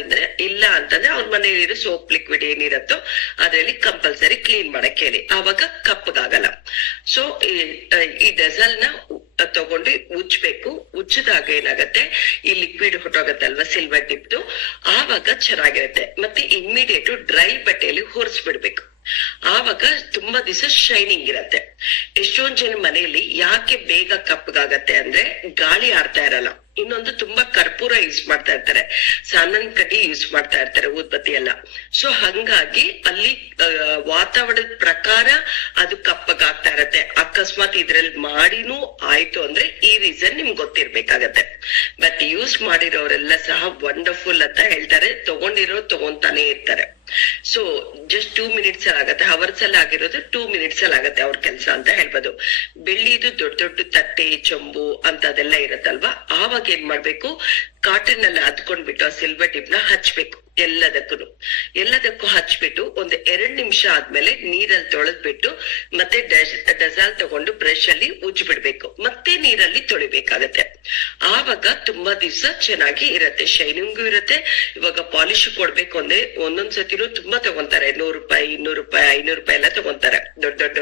ಇಲ್ಲ ಅಂತಂದ್ರೆ ಅವ್ರ ಮನೇಲಿರೋ ಸೋಪ್ ಲಿಕ್ವಿಡ್ ಏನಿರತ್ತೋ ಅದ್ರಲ್ಲಿ ಕಂಪಲ್ಸರಿ ಕ್ಲೀನ್ ಮಾಡಕ್ ಹೇಳಿ. ಆವಾಗ ಕಪ್ಪಗಾಗಲ್ಲ. ಸೊ ಈ ಡಜಾಲ್ ನ ತಗೊಂಡು ಉಜ್ಬೇಕು. ಉಜ್ಜಿದಾಗ ಏನಾಗತ್ತೆ, ಈ ಲಿಕ್ವಿಡ್ ಹೊಟ್ಟೋಗತ್ತಲ್ವಾ ಸಿಲ್ವರ್ ಟಿಪ್ದು, ಆವಾಗ ಚೆನ್ನಾಗಿರುತ್ತೆ. ಮತ್ತೆ ಇಮ್ಮಿಡಿಯೇಟ್ ಡ್ರೈ ಬಟ್ಟೆಯಲ್ಲಿ ಹೊರಿಸ್ಬಿಡ್ಬೇಕು. ಆವಾಗ ತುಂಬಾ ದಿವಸ ಶೈನಿಂಗ್ ಇರತ್ತೆ. ಎಷ್ಟೊಂದ್ ಜನ ಮನೆಯಲ್ಲಿ ಯಾಕೆ ಬೇಗ ಕಪ್ಪಗಾಗತ್ತೆ ಅಂದ್ರೆ ಗಾಳಿ ಆಡ್ತಾ ಇರಲ್ಲ. ಇನ್ನೊಂದು ತುಂಬಾ ಕರ್ಪೂರ ಯೂಸ್ ಮಾಡ್ತಾ ಇರ್ತಾರೆ, ಸಾನನ್ ಕಡ್ಡಿ ಯೂಸ್ ಮಾಡ್ತಾ ಇರ್ತಾರೆ, ಊದ್ಬತ್ತಿ ಎಲ್ಲ. ಸೊ ಹಂಗಾಗಿ ಅಲ್ಲಿ ವಾತಾವರಣದ ಪ್ರಕಾರ ಅದು ಕಪ್ಪಗಾಗ್ತಾ ಇರತ್ತೆ. ಅಕಸ್ಮಾತ್ ಇದ್ರಲ್ಲಿ ಮಾಡಿನೂ ಆಯ್ತು ಅಂದ್ರೆ ಈ ರೀಸನ್ ನಿಮ್ಗೆ ಗೊತ್ತಿರ್ಬೇಕಾಗತ್ತೆ. ಬಟ್ ಯೂಸ್ ಮಾಡಿರೋರೆಲ್ಲ ಸಹ ವಂಡರ್ಫುಲ್ ಅಂತ ಹೇಳ್ತಾರೆ, ತಗೊಂತಾನೆ ಇರ್ತಾರೆ. ಸೊ ಜಸ್ಟ್ 2 ಮಿನಿಟ್ಸ್ ಅಲ್ಲಿ ಆಗತ್ತೆ. ಅವರ್ಸ್ ಅಲ್ಲಿ ಆಗಿರೋದು 2 ಮಿನಿಟ್ಸ್ ಅಲ್ಲಿ ಆಗತ್ತೆ ಅವ್ರ ಕೆಲ್ಸ ಅಂತ ಹೇಳ್ಬೋದು. ಬೆಳ್ಳಿದು ದೊಡ್ಡ ದೊಡ್ಡ ತಟ್ಟೆ ಚೊಂಬು ಅಂತದೆಲ್ಲ ಇರತ್ತಲ್ವಾ, ಆವಾಗ ಏನ್ ಮಾಡ್ಬೇಕು, ಕಾಟನ್ ಅಲ್ಲಿ ಹತ್ಕೊಂಡ್ಬಿಟ್ಟು ಆ ಸಿಲ್ವರ್ ಟಿಪ್ ನ ಹಚ್ಬೇಕು. ಎಲ್ಲದಕ್ಕೂ ಹಚ್ಬಿಟ್ಟು ಒಂದು 2 ನಿಮಿಷ ಆದ್ಮೇಲೆ ನೀರಲ್ಲಿ ತೊಳೆದ್ಬಿಟ್ಟು ಮತ್ತೆ ಡಜಾಲ್ ತಗೊಂಡು ಬ್ರಷ್ ಅಲ್ಲಿ ಉಜ್ಜಿ ಬಿಡ್ಬೇಕು. ಮತ್ತೆ ನೀರಲ್ಲಿ ತೊಳಿಬೇಕಾಗತ್ತೆ. ಆವಾಗ ತುಂಬಾ ದಿವ್ಸ ಚೆನ್ನಾಗಿ ಇರತ್ತೆ, ಶೈನಿಂಗು ಇರತ್ತೆ. ಇವಾಗ ಪಾಲಿಶ್ ಕೊಡ್ಬೇಕು ಅಂದ್ರೆ ಒಂದೊಂದ್ಸತಿನೂ ತುಂಬಾ ತಗೊಂತಾರೆ, 100 ರೂಪಾಯಿ 200 ರೂಪಾಯಿ 500 ರೂಪಾಯಿ ಎಲ್ಲ ತಗೊಂತಾರೆ ದೊಡ್ಡ ದೊಡ್ಡ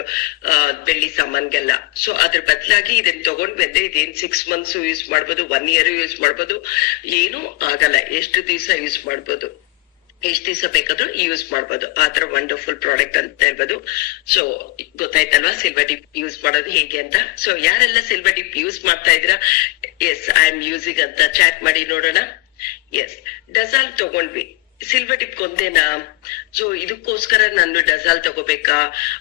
ಬೆಳ್ಳಿ ಸಾಮಾನ್ಗೆಲ್ಲ. ಸೊ ಅದ್ರ ಬದಲಾಗಿ ಇದನ್ನ ತಗೊಂಡ್ ಬಂದ್ರೆ ಇದೇನ್ 6 months ಯೂಸ್ ಮಾಡ್ಬೋದು, 1 year ಯೂಸ್ ಮಾಡ್ಬೋದು, ಏನೂ ಆಗಲ್ಲ. ಎಷ್ಟು ದಿವಸ ಯೂಸ್ ಮಾಡ್ಬೋದು, ಎಷ್ಟ್ ದಿವಸ ಬೇಕಾದ್ರೂ ಯೂಸ್ ಮಾಡ್ಬೋದು. ಆತರ ವಂಡರ್ಫುಲ್ ಪ್ರಾಡಕ್ಟ್ ಅಂತ ಹೇಳ್ಬೋದು. ಸೊ ಗೊತ್ತಾಯ್ತಲ್ವಾ ಸಿಲ್ವರ್ ಟಿಪ್ ಯೂಸ್ ಮಾಡೋದು ಹೇಗೆ ಅಂತ. ಸೊ ಯಾರೆಲ್ಲ ಸಿಲ್ವರ್ ಟಿಪ್ ಯೂಸ್ ಮಾಡ್ತಾ ಇದ್ದೀರಾ, ಎಸ್ ಐ ಆಮ್ ಯೂಸಿಂಗ್ ಅಂತ ಚಾಟ್ ಮಾಡಿ ನೋಡೋಣ. ಎಸ್, ಡಜಾಲ್ ತಗೊಂಡ್ವಿ, ಸಿಲ್ವರ್ ಟಿಪ್ ಒಂದೇನಾ? ಸೊ ಇದಕ್ಕೋಸ್ಕರ ನಾನು ಡಜಾಲ್ ತಗೋಬೇಕಾ,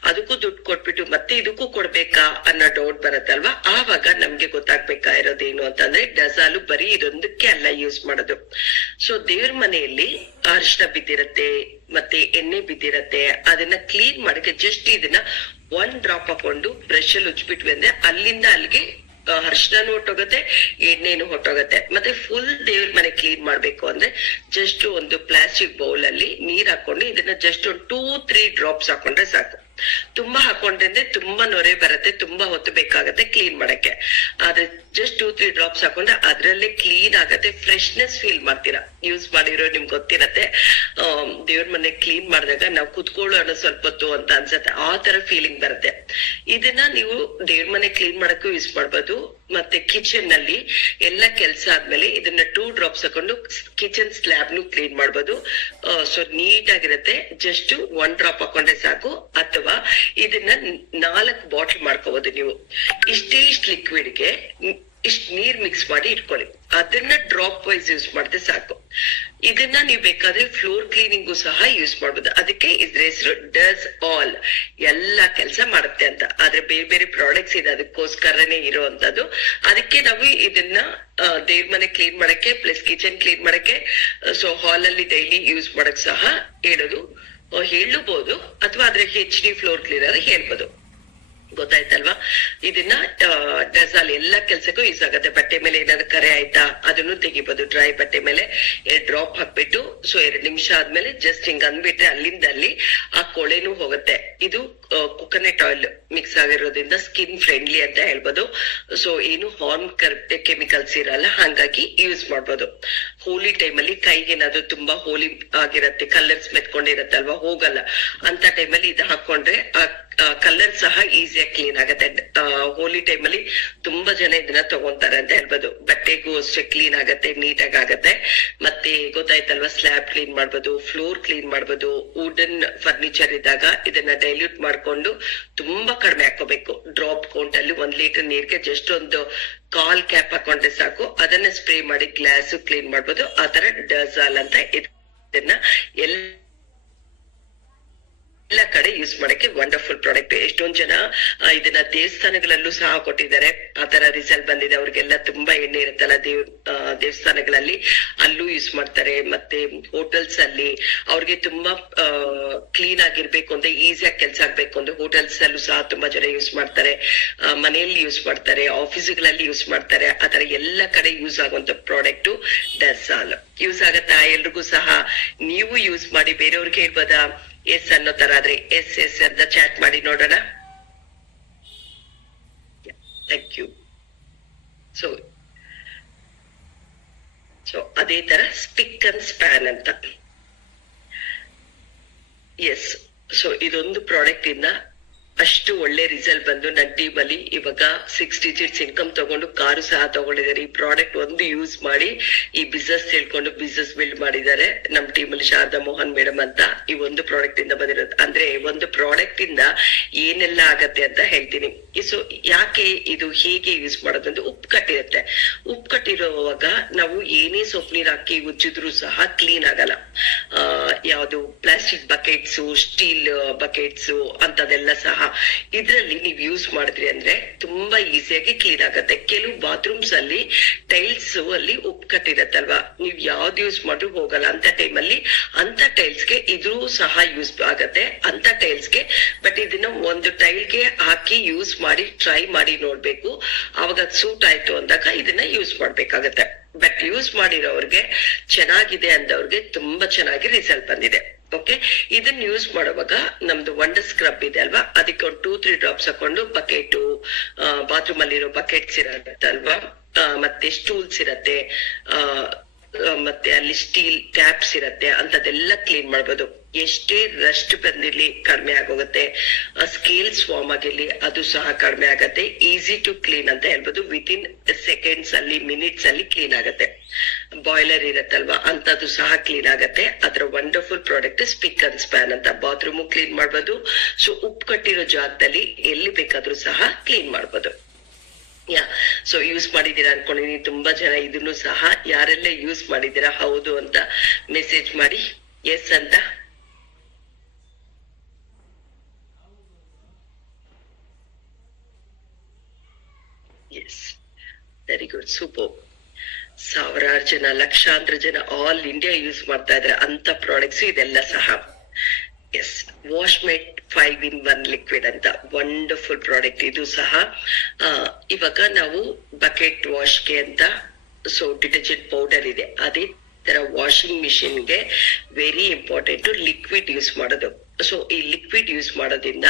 ಅದಕ್ಕೂ ದುಡ್ಡು ಕೊಟ್ಬಿಟ್ಟು ಮತ್ತೆ ಇದಕ್ಕೂ ಕೊಡ್ಬೇಕಾ ಅನ್ನೋ ಡೌಟ್ ಬರತ್ತಲ್ವಾ. ಆವಾಗ ನಮ್ಗೆ ಗೊತ್ತಾಗ್ಬೇಕಾಗಿರೋದೇನು ಅಂತಂದ್ರೆ ಡಜಾಲು ಬರೀ ಇದೊಂದಕ್ಕೆ ಅಲ್ಲ ಯೂಸ್ ಮಾಡೋದು. ಸೊ ದೇವ್ರ ಮನೆಯಲ್ಲಿ ಅರಿಶಿನ ಬಿದ್ದಿರತ್ತೆ, ಮತ್ತೆ ಎಣ್ಣೆ ಬಿದ್ದಿರತ್ತೆ, ಅದನ್ನ ಕ್ಲೀನ್ ಮಾಡಕ್ಕೆ ಜಸ್ಟ್ ಇದನ್ನ 1 ಡ್ರಾಪ್ ಹಾಕೊಂಡು ಬ್ರಷ್ ಅಲ್ಲಿ ಉಜ್ಬಿಟ್ವಿ ಅಂದ್ರೆ ಅಲ್ಲಿಂದ ಅಲ್ಲಿಗೆ ಅರಿಶಿನೂ ಹೊಟ್ಟೋಗತ್ತೆ, ಎಣ್ಣೆನು ಹೊಟ್ಟೋಗತ್ತೆ. ಮತ್ತೆ ಫುಲ್ ದೇವ್ರ ಮನೆ ಕ್ಲೀನ್ ಮಾಡ್ಬೇಕು ಅಂದ್ರೆ ಜಸ್ಟ್ ಒಂದು ಪ್ಲಾಸ್ಟಿಕ್ ಬೌಲ್ ಅಲ್ಲಿ ನೀರ್ ಹಾಕೊಂಡು ಇದನ್ನ ಜಸ್ಟ್ ಒಂದು 2-3 ಡ್ರಾಪ್ಸ್ ಹಾಕೊಂಡ್ರೆ ಸಾಕು. ತುಂಬಾ ಹಾಕೊಂಡ್ರೆ ತುಂಬಾ ನೊರೆ ಬರುತ್ತೆ, ತುಂಬಾ ಹೊತ್ತು ಬೇಕಾಗತ್ತೆ ಕ್ಲೀನ್ ಮಾಡಕ್ಕೆ. ಆದ್ರೆ ಜಸ್ಟ್ 2-3 ಡ್ರಾಪ್ಸ್ ಹಾಕೊಂಡ್ರೆ ಅದ್ರಲ್ಲೇ ಕ್ಲೀನ್ ಆಗತ್ತೆ, ಫ್ರೆಶ್ನೆಸ್ ಫೀಲ್ ಮಾಡ್ತೀರಾ. ಯೂಸ್ ಮಾಡಿರೋ ನಿಮ್ಗೆ ಗೊತ್ತಿರತ್ತೆ, ದೇವ್ರ ಮನೆ ಕ್ಲೀನ್ ಮಾಡಿದಾಗ ನಾವು ಕುತ್ಕೊಳ್ಳೋಣ ಸ್ವಲ್ಪ ಹೊತ್ತು ಅಂತ ಅನ್ಸತ್ತೆ, ಆ ತರ ಫೀಲಿಂಗ್ ಬರುತ್ತೆ. ಇದನ್ನ ನೀವು ದೇವ್ರ ಮನೆ ಕ್ಲೀನ್ ಮಾಡಕ್ಕೂ ಯೂಸ್ ಮಾಡ್ಬೋದು, ಮತ್ತೆ ಕಿಚನ್ ನಲ್ಲಿ ಎಲ್ಲ ಕೆಲ್ಸ ಆದ್ಮೇಲೆ ಇದನ್ನ 2 ಡ್ರಾಪ್ಸ್ ಹಾಕೊಂಡು ಕಿಚನ್ ಸ್ಲ್ಯಾಬ್ ನು ಕ್ಲೀನ್ ಮಾಡ್ಬೋದು. ಸೊ ನೀಟ್ ಆಗಿರುತ್ತೆ. ಜಸ್ಟ್ 1 ಡ್ರಾಪ್ ಹಾಕೊಂಡ್ರೆ ಸಾಕು, ಅಥವಾ ಇದನ್ನ 4 ಬಾಟಲ್ ಮಾಡ್ಕೋಬಹುದು ನೀವು. ಇಷ್ಟು ಲಿಕ್ವಿಡ್ಗೆ ಇಷ್ಟ್ ನೀರ್ ಮಿಕ್ಸ್ ಮಾಡಿ ಇಟ್ಕೊಳ್ಳಿ, ಅದನ್ನ ಡ್ರಾಪ್ ವೈಸ್ ಯೂಸ್ ಮಾಡಿದ್ರೆ ಸಾಕು. ಇದನ್ನ ನೀವು ಬೇಕಾದ್ರೆ ಫ್ಲೋರ್ ಕ್ಲೀನಿಂಗು ಸಹ ಯೂಸ್ ಮಾಡ್ಬೋದು. ಅದಕ್ಕೆ ಇದ್ರ ಹೆಸರು ಡಸ್ ಆಲ್, ಎಲ್ಲಾ ಕೆಲಸ ಮಾಡುತ್ತೆ ಅಂತ. ಆದ್ರೆ ಬೇರೆ ಬೇರೆ ಪ್ರಾಡಕ್ಟ್ಸ್ ಇದೆ ಅದಕ್ಕೋಸ್ಕರನೇ ಇರುವಂತದ್ದು. ಅದಕ್ಕೆ ನಾವು ಇದನ್ನ ದೇವ್ರ ಮನೆ ಕ್ಲೀನ್ ಮಾಡಕ್ಕೆ ಪ್ಲಸ್ ಕಿಚನ್ ಕ್ಲೀನ್ ಮಾಡಕ್ಕೆ, ಸೊ ಹಾಲ್ ಅಲ್ಲಿ ಡೈಲಿ ಯೂಸ್ ಮಾಡಕ್ ಸಹ ಹೇಳಬಹುದು, ಅಥವಾ ಅದ್ರ HD ಫ್ಲೋರ್ ಕ್ಲೀನರ್ ಹೇಳ್ಬೋದು. ಗೊತ್ತಾಯ್ತಲ್ವಾ? ಇದನ್ನ ಡಸಾಲ್ ಎಲ್ಲಾ ಕೆಲ್ಸಕ್ಕೂ ಯೂಸ್ ಆಗುತ್ತೆ. ಬಟ್ಟೆ ಮೇಲೆ ಏನಾದ್ರು ಕರೆ ಆಯ್ತಾ ಅದನ್ನು ತೆಗಿಬಹುದು. ಡ್ರೈ ಬಟ್ಟೆ ಮೇಲೆ 2 ಡ್ರಾಪ್ ಹಾಕ್ಬಿಟ್ಟು ಸೊ 2 ನಿಮಿಷ ಆದ್ಮೇಲೆ ಜಸ್ಟ್ ಹಿಂಗ್ ಅಂದ್ಬಿಟ್ರೆ ಅಲ್ಲಿಂದ ಅಲ್ಲಿ ಆ ಕೊಳೆನೂ ಹೋಗುತ್ತೆ. ಇದು ಕೊಕೊನಟ್ ಆಯಿಲ್ ಮಿಕ್ಸ್ ಆಗಿರೋದ್ರಿಂದ ಸ್ಕಿನ್ ಫ್ರೆಂಡ್ಲಿ ಅಂತ ಹೇಳ್ಬೋದು. ಸೊ ಏನು ಹಾರ್ಮ್ ಕೆಮಿಕಲ್ಸ್ ಇರಲ್ಲ, ಹಂಗಾಗಿ ಯೂಸ್ ಮಾಡ್ಬೋದು. ಹೋಲಿ ಟೈಮಲ್ಲಿ ಕೈಗೆ ಏನಾದ್ರು ತುಂಬಾ ಹೋಲಿ ಆಗಿರತ್ತೆ, ಕಲರ್ಸ್ ಮೆತ್ಕೊಂಡಿರತ್ತಲ್ವಾ, ಹೋಗಲ್ಲ ಅಂತ ಟೈಮಲ್ಲಿ ಇದು ಹಾಕೊಂಡ್ರೆ ಕಲರ್ ಸಹ ಈಸಿಯಾಗಿ ಕ್ಲೀನ್ ಆಗತ್ತೆ. ಹೋಲಿ ಟೈಮಲ್ಲಿ ತುಂಬಾ ಜನ ಇದನ್ನ ತಗೊಂತಾರೆ ಅಂತ ಹೇಳ್ಬೋದು. ಬಟ್ಟೆಗೂ ಅಷ್ಟೇ ಕ್ಲೀನ್ ಆಗತ್ತೆ, ನೀಟಾಗಿ ಆಗತ್ತೆ. ಮತ್ತೆ ಗೊತ್ತಾಯ್ತಲ್ವಾ, ಸ್ಲ್ಯಾಬ್ ಕ್ಲೀನ್ ಮಾಡ್ಬೋದು, ಫ್ಲೋರ್ ಕ್ಲೀನ್ ಮಾಡ್ಬೋದು. ವುಡನ್ ಫರ್ನಿಚರ್ ಇದ್ದಾಗ ಇದನ್ನ ಡೈಲ್ಯೂಟ್ ಮಾಡ್ಕೊಂಡು ತುಂಬಾ ಕಡಿಮೆ ಹಾಕೋಬೇಕು. ಡ್ರಾಪ್ ಕೌಂಟ್ ಅಲ್ಲಿ 1 ಲೀಟರ್ ನೀರ್ಗೆ ಜಸ್ಟ್ ಒಂದು 1/4 ಕ್ಯಾಪ್ ಹಾಕೊಂಡ್ರೆ ಸಾಕು. ಅದನ್ನ ಸ್ಪ್ರೇ ಮಾಡಿ ಗ್ಲಾಸ್ ಕ್ಲೀನ್ ಮಾಡ್ಬೋದು. ಆತರ ಡಸಾಲ್ ಅಂತ ಇದನ್ನ ಎಲ್ಲ ಕಡೆ ಯೂಸ್ ಮಾಡಕ್ಕೆ ವಂಡರ್ಫುಲ್ ಪ್ರಾಡಕ್ಟ್. ಎಷ್ಟೊಂದ್ ಜನ ಇದನ್ನ ದೇವಸ್ಥಾನಗಳಲ್ಲೂ ಸಹ ಕೊಟ್ಟಿದ್ದಾರೆ, ಆತರ ರಿಸಲ್ಟ್ ಬಂದಿದೆ. ಅವ್ರಿಗೆಲ್ಲ ತುಂಬಾ ಎಣ್ಣೆ ಇರುತ್ತಲ್ಲ ದೇವಸ್ಥಾನಗಳಲ್ಲಿ, ಅಲ್ಲೂ ಯೂಸ್ ಮಾಡ್ತಾರೆ. ಮತ್ತೆ ಹೋಟೆಲ್ಸ್ ಅಲ್ಲಿ ಅವ್ರಿಗೆ ತುಂಬಾ ಕ್ಲೀನ್ ಆಗಿರ್ಬೇಕು ಅಂದ್ರೆ, ಈಸಿಯಾಗಿ ಕೆಲ್ಸ ಆಗ್ಬೇಕು ಅಂದ್ರೆ ಹೋಟೆಲ್ಸ್ ಅಲ್ಲೂ ಸಹ ತುಂಬಾ ಜನ ಯೂಸ್ ಮಾಡ್ತಾರೆ, ಮನೆಯಲ್ಲಿ ಯೂಸ್ ಮಾಡ್ತಾರೆ, ಆಫೀಸ್ಗಳಲ್ಲಿ ಯೂಸ್ ಮಾಡ್ತಾರೆ. ಆತರ ಎಲ್ಲ ಕಡೆ ಯೂಸ್ ಆಗುವಂತ ಪ್ರಾಡಕ್ಟ್ ಡಸಾಲ್. ಯೂಸ್ ಆಗತ್ತಾ ಎಲ್ರಿಗೂ ಸಹ? ನೀವು ಯೂಸ್ ಮಾಡಿ ಬೇರೆಯವ್ರಿಗೆ ಹೇಳ್ಬೋದಾ? ಎಸ್ ಅನ್ನೋ ತರ ಆದ್ರೆ ಎಸ್ ಅಂತ ಚಾಟ್ ಮಾಡಿ ನೋಡೋಣ. Thank you. ಸೊ ಅದೇ ತರ ಸ್ಪಿಕ್ ಅಂಡ್ ಸ್ಪ್ಯಾನ್ ಅಂತ. ಎಸ್, ಸೊ ಇದೊಂದು ಪ್ರಾಡಕ್ಟ್ ಇಂದ ಅಷ್ಟು ಒಳ್ಳೆ ರಿಸಲ್ಟ್ ಬಂದು ನನ್ನ ಟೀಮ್ ಅಲ್ಲಿ ಇವಾಗ 6 ಡಿಜಿಟ್ಸ್ ಇನ್ಕಮ್ ತಗೊಂಡು ಕಾರು ಸಹ ತಗೊಂಡಿದ್ದಾರೆ. ಈ ಪ್ರಾಡಕ್ಟ್ ಒಂದು ಯೂಸ್ ಮಾಡಿ ಈ ಬಿಸ್ನೆಸ್ ತಿಳ್ಕೊಂಡು ಬಿಸ್ನೆಸ್ ಬಿಲ್ಡ್ ಮಾಡಿದ್ದಾರೆ ನಮ್ ಟೀಮ್ ಅಲ್ಲಿ ಶಾರದಾ ಮೋಹನ್ ಮೇಡಮ್ ಅಂತ. ಈ ಒಂದು ಪ್ರಾಡಕ್ಟ್ ಇಂದ ಬಂದಿರೋದು. ಅಂದ್ರೆ ಒಂದು ಪ್ರಾಡಕ್ಟ್ ಇಂದ ಏನೆಲ್ಲ ಆಗತ್ತೆ ಅಂತ ಹೇಳ್ತೀನಿ. ಸೊ ಯಾಕೆ ಇದು ಹೇಗೆ ಯೂಸ್ ಮಾಡೋದು ಅಂದ್ರೆ, ಉಪ್ಪು ಕಟ್ಟಿರುತ್ತೆ. ಉಪ್ಪು ಕಟ್ಟಿರುವಾಗ ನಾವು ಏನೇ ಸೊಪ್ಪು ನೀರ್ ಹಾಕಿ ಉಜ್ಜಿದ್ರು ಸಹ ಕ್ಲೀನ್ ಆಗಲ್ಲ. ಯಾವ್ದು ಪ್ಲಾಸ್ಟಿಕ್ ಬಕೆಟ್ಸ್, ಸ್ಟೀಲ್ ಬಕೆಟ್ಸ್ ಅಂತದೆಲ್ಲ ಸಹ ಇದ್ರಲ್ಲಿ ನೀವ್ ಯೂಸ್ ಮಾಡಿದ್ರಿ ಅಂದ್ರೆ ತುಂಬಾ ಈಸಿಯಾಗಿ ಕ್ಲೀನ್ ಆಗತ್ತೆ. ಕೆಲವು ಬಾತ್ರೂಮ್ಸ್ ಅಲ್ಲಿ ಟೈಲ್ಸ್ ಅಲ್ಲಿ ಉಪ್ಪು ಕಟ್ಟಿರತ್ತಲ್ವಾ, ನೀವ್ ಯಾವ್ದು ಯೂಸ್ ಮಾಡ್ರು ಹೋಗಲ್ಲ. ಅಂತ ಟೈಮಲ್ಲಿ ಅಂತ ಟೈಲ್ಸ್ಗೆ ಇದು ಸಹ ಯೂಸ್ ಆಗತ್ತೆ, ಅಂತ ಟೈಲ್ಸ್ಗೆ. ಬಟ್ ಇದನ್ನ ಒಂದು ಟೈಲ್ಗೆ ಹಾಕಿ ಯೂಸ್ ಮಾಡಿ ಟ್ರೈ ಮಾಡಿ ನೋಡ್ಬೇಕು. ಅವಾಗ ಸೂಟ್ ಆಯ್ತು ಅಂದಾಗ ಇದನ್ನ ಯೂಸ್ ಮಾಡ್ಬೇಕಾಗತ್ತೆ. ಬಟ್ ಯೂಸ್ ಮಾಡಿರೋರ್ಗೆ ಚೆನ್ನಾಗಿದೆ ಅಂದವ್ರಿಗೆ ತುಂಬಾ ಚೆನ್ನಾಗಿ ರಿಸಲ್ಟ್ ಬಂದಿದೆ. ಓಕೆ, ಇದನ್ನ ಯೂಸ್ ಮಾಡುವಾಗ ನಮ್ದು ವಂಡರ್ ಸ್ಕ್ರಬ್ ಇದೆ ಅಲ್ವಾ, ಅದಕ್ಕೆ ಒಂದು 2-3 ಡ್ರಾಪ್ಸ್ ಹಾಕೊಂಡು ಬಕೆಟ್, ಬಾತ್ರೂಮ್ ಅಲ್ಲಿರೋ ಬಕೆಟ್ಸ್ ಇರತ್ತಲ್ವಾ, ಮತ್ತೆ ಸ್ಟೂಲ್ಸ್ ಇರತ್ತೆ, ಮತ್ತೆ ಅಲ್ಲಿ ಸ್ಟೀಲ್ ಟ್ಯಾಪ್ಸ್ ಇರತ್ತೆ, ಅಂತದೆಲ್ಲ ಕ್ಲೀನ್ ಮಾಡ್ಬೋದು. ಎಷ್ಟೇ ರಸ್ಟ್ ಬಂದಿರ್ಲಿ ಕಡಿಮೆ ಆಗೋಗುತ್ತೆ. ಸ್ಕೇಲ್ ಸ್ವಾಮ್ ಆಗಿರ್ಲಿ ಅದು ಸಹ ಕಡಿಮೆ ಆಗತ್ತೆ. ಈಸಿ ಟು ಕ್ಲೀನ್ ಅಂತ ಹೇಳ್ಬೋದು. ವಿತಿನ್ ಸೆಕೆಂಡ್ಸ್ ಅಲ್ಲಿ, ಮಿನಿಟ್ಸ್ ಅಲ್ಲಿ ಕ್ಲೀನ್ ಆಗತ್ತೆ. ಬಾಯ್ಲರ್ ಇರತ್ತಲ್ವಾ, ಅಂತದ್ದು ಸಹ ಕ್ಲೀನ್ ಆಗತ್ತೆ. ಅದ್ರ wonderful product speak and span ಅಂತ. ಬಾತ್ರೂಮ್ ಕ್ಲೀನ್ ಮಾಡ್ಬೋದು. ಸೊ ಉಪ್ಪು ಕಟ್ಟಿರೋ ಜಾಗದಲ್ಲಿ ಎಲ್ಲಿ ಬೇಕಾದ್ರೂ ಸಹ ಕ್ಲೀನ್ ಮಾಡ್ಬೋದು. ಸೊ ಯೂಸ್ ಮಾಡಿದೀರಾ ಅನ್ಕೊಂಡಿದೀನಿ. ತುಂಬಾ ಜನ ಇದನ್ನು ಸಹ ಯಾರೆಲ್ಲ ಯೂಸ್ ಮಾಡಿದೀರಾ ಹೌದು ಅಂತ ಮೆಸೇಜ್ ಮಾಡಿ ಎಸ್ ಅಂತ. Yes, very good, super. ಸಾವಿರಾರು ಜನ, ಲಕ್ಷಾಂತರ ಜನ ಆಲ್ ಇಂಡಿಯಾ ಯೂಸ್ ಮಾಡ್ತಾ ಇದ್ರೆ ಅಂತ ಪ್ರಾಡಕ್ಟ್ಸ್ ಇದೆಲ್ಲ ಸಹ. Yes, wash mate 5-in-1 liquid ಅಂತ ವಂಡರ್ಫುಲ್ ಪ್ರಾಡಕ್ಟ್ ಇದು ಸಹ. ಇವಾಗ ನಾವು ಬಕೆಟ್ ವಾಶ್ಗೆ ಅಂತ ಸೊ ಡಿಟರ್ಜೆಂಟ್ ಪೌಡರ್ ಇದೆ, ಅದೇ ತರ ವಾಷಿಂಗ್ ಮಿಷಿನ್ಗೆ ವೆರಿ ಇಂಪಾರ್ಟೆಂಟ್ ಲಿಕ್ವಿಡ್ ಯೂಸ್ ಮಾಡೋದು. ಸೊ ಈ ಲಿಕ್ವಿಡ್ ಯೂಸ್ ಮಾಡೋದ್ರಿಂದ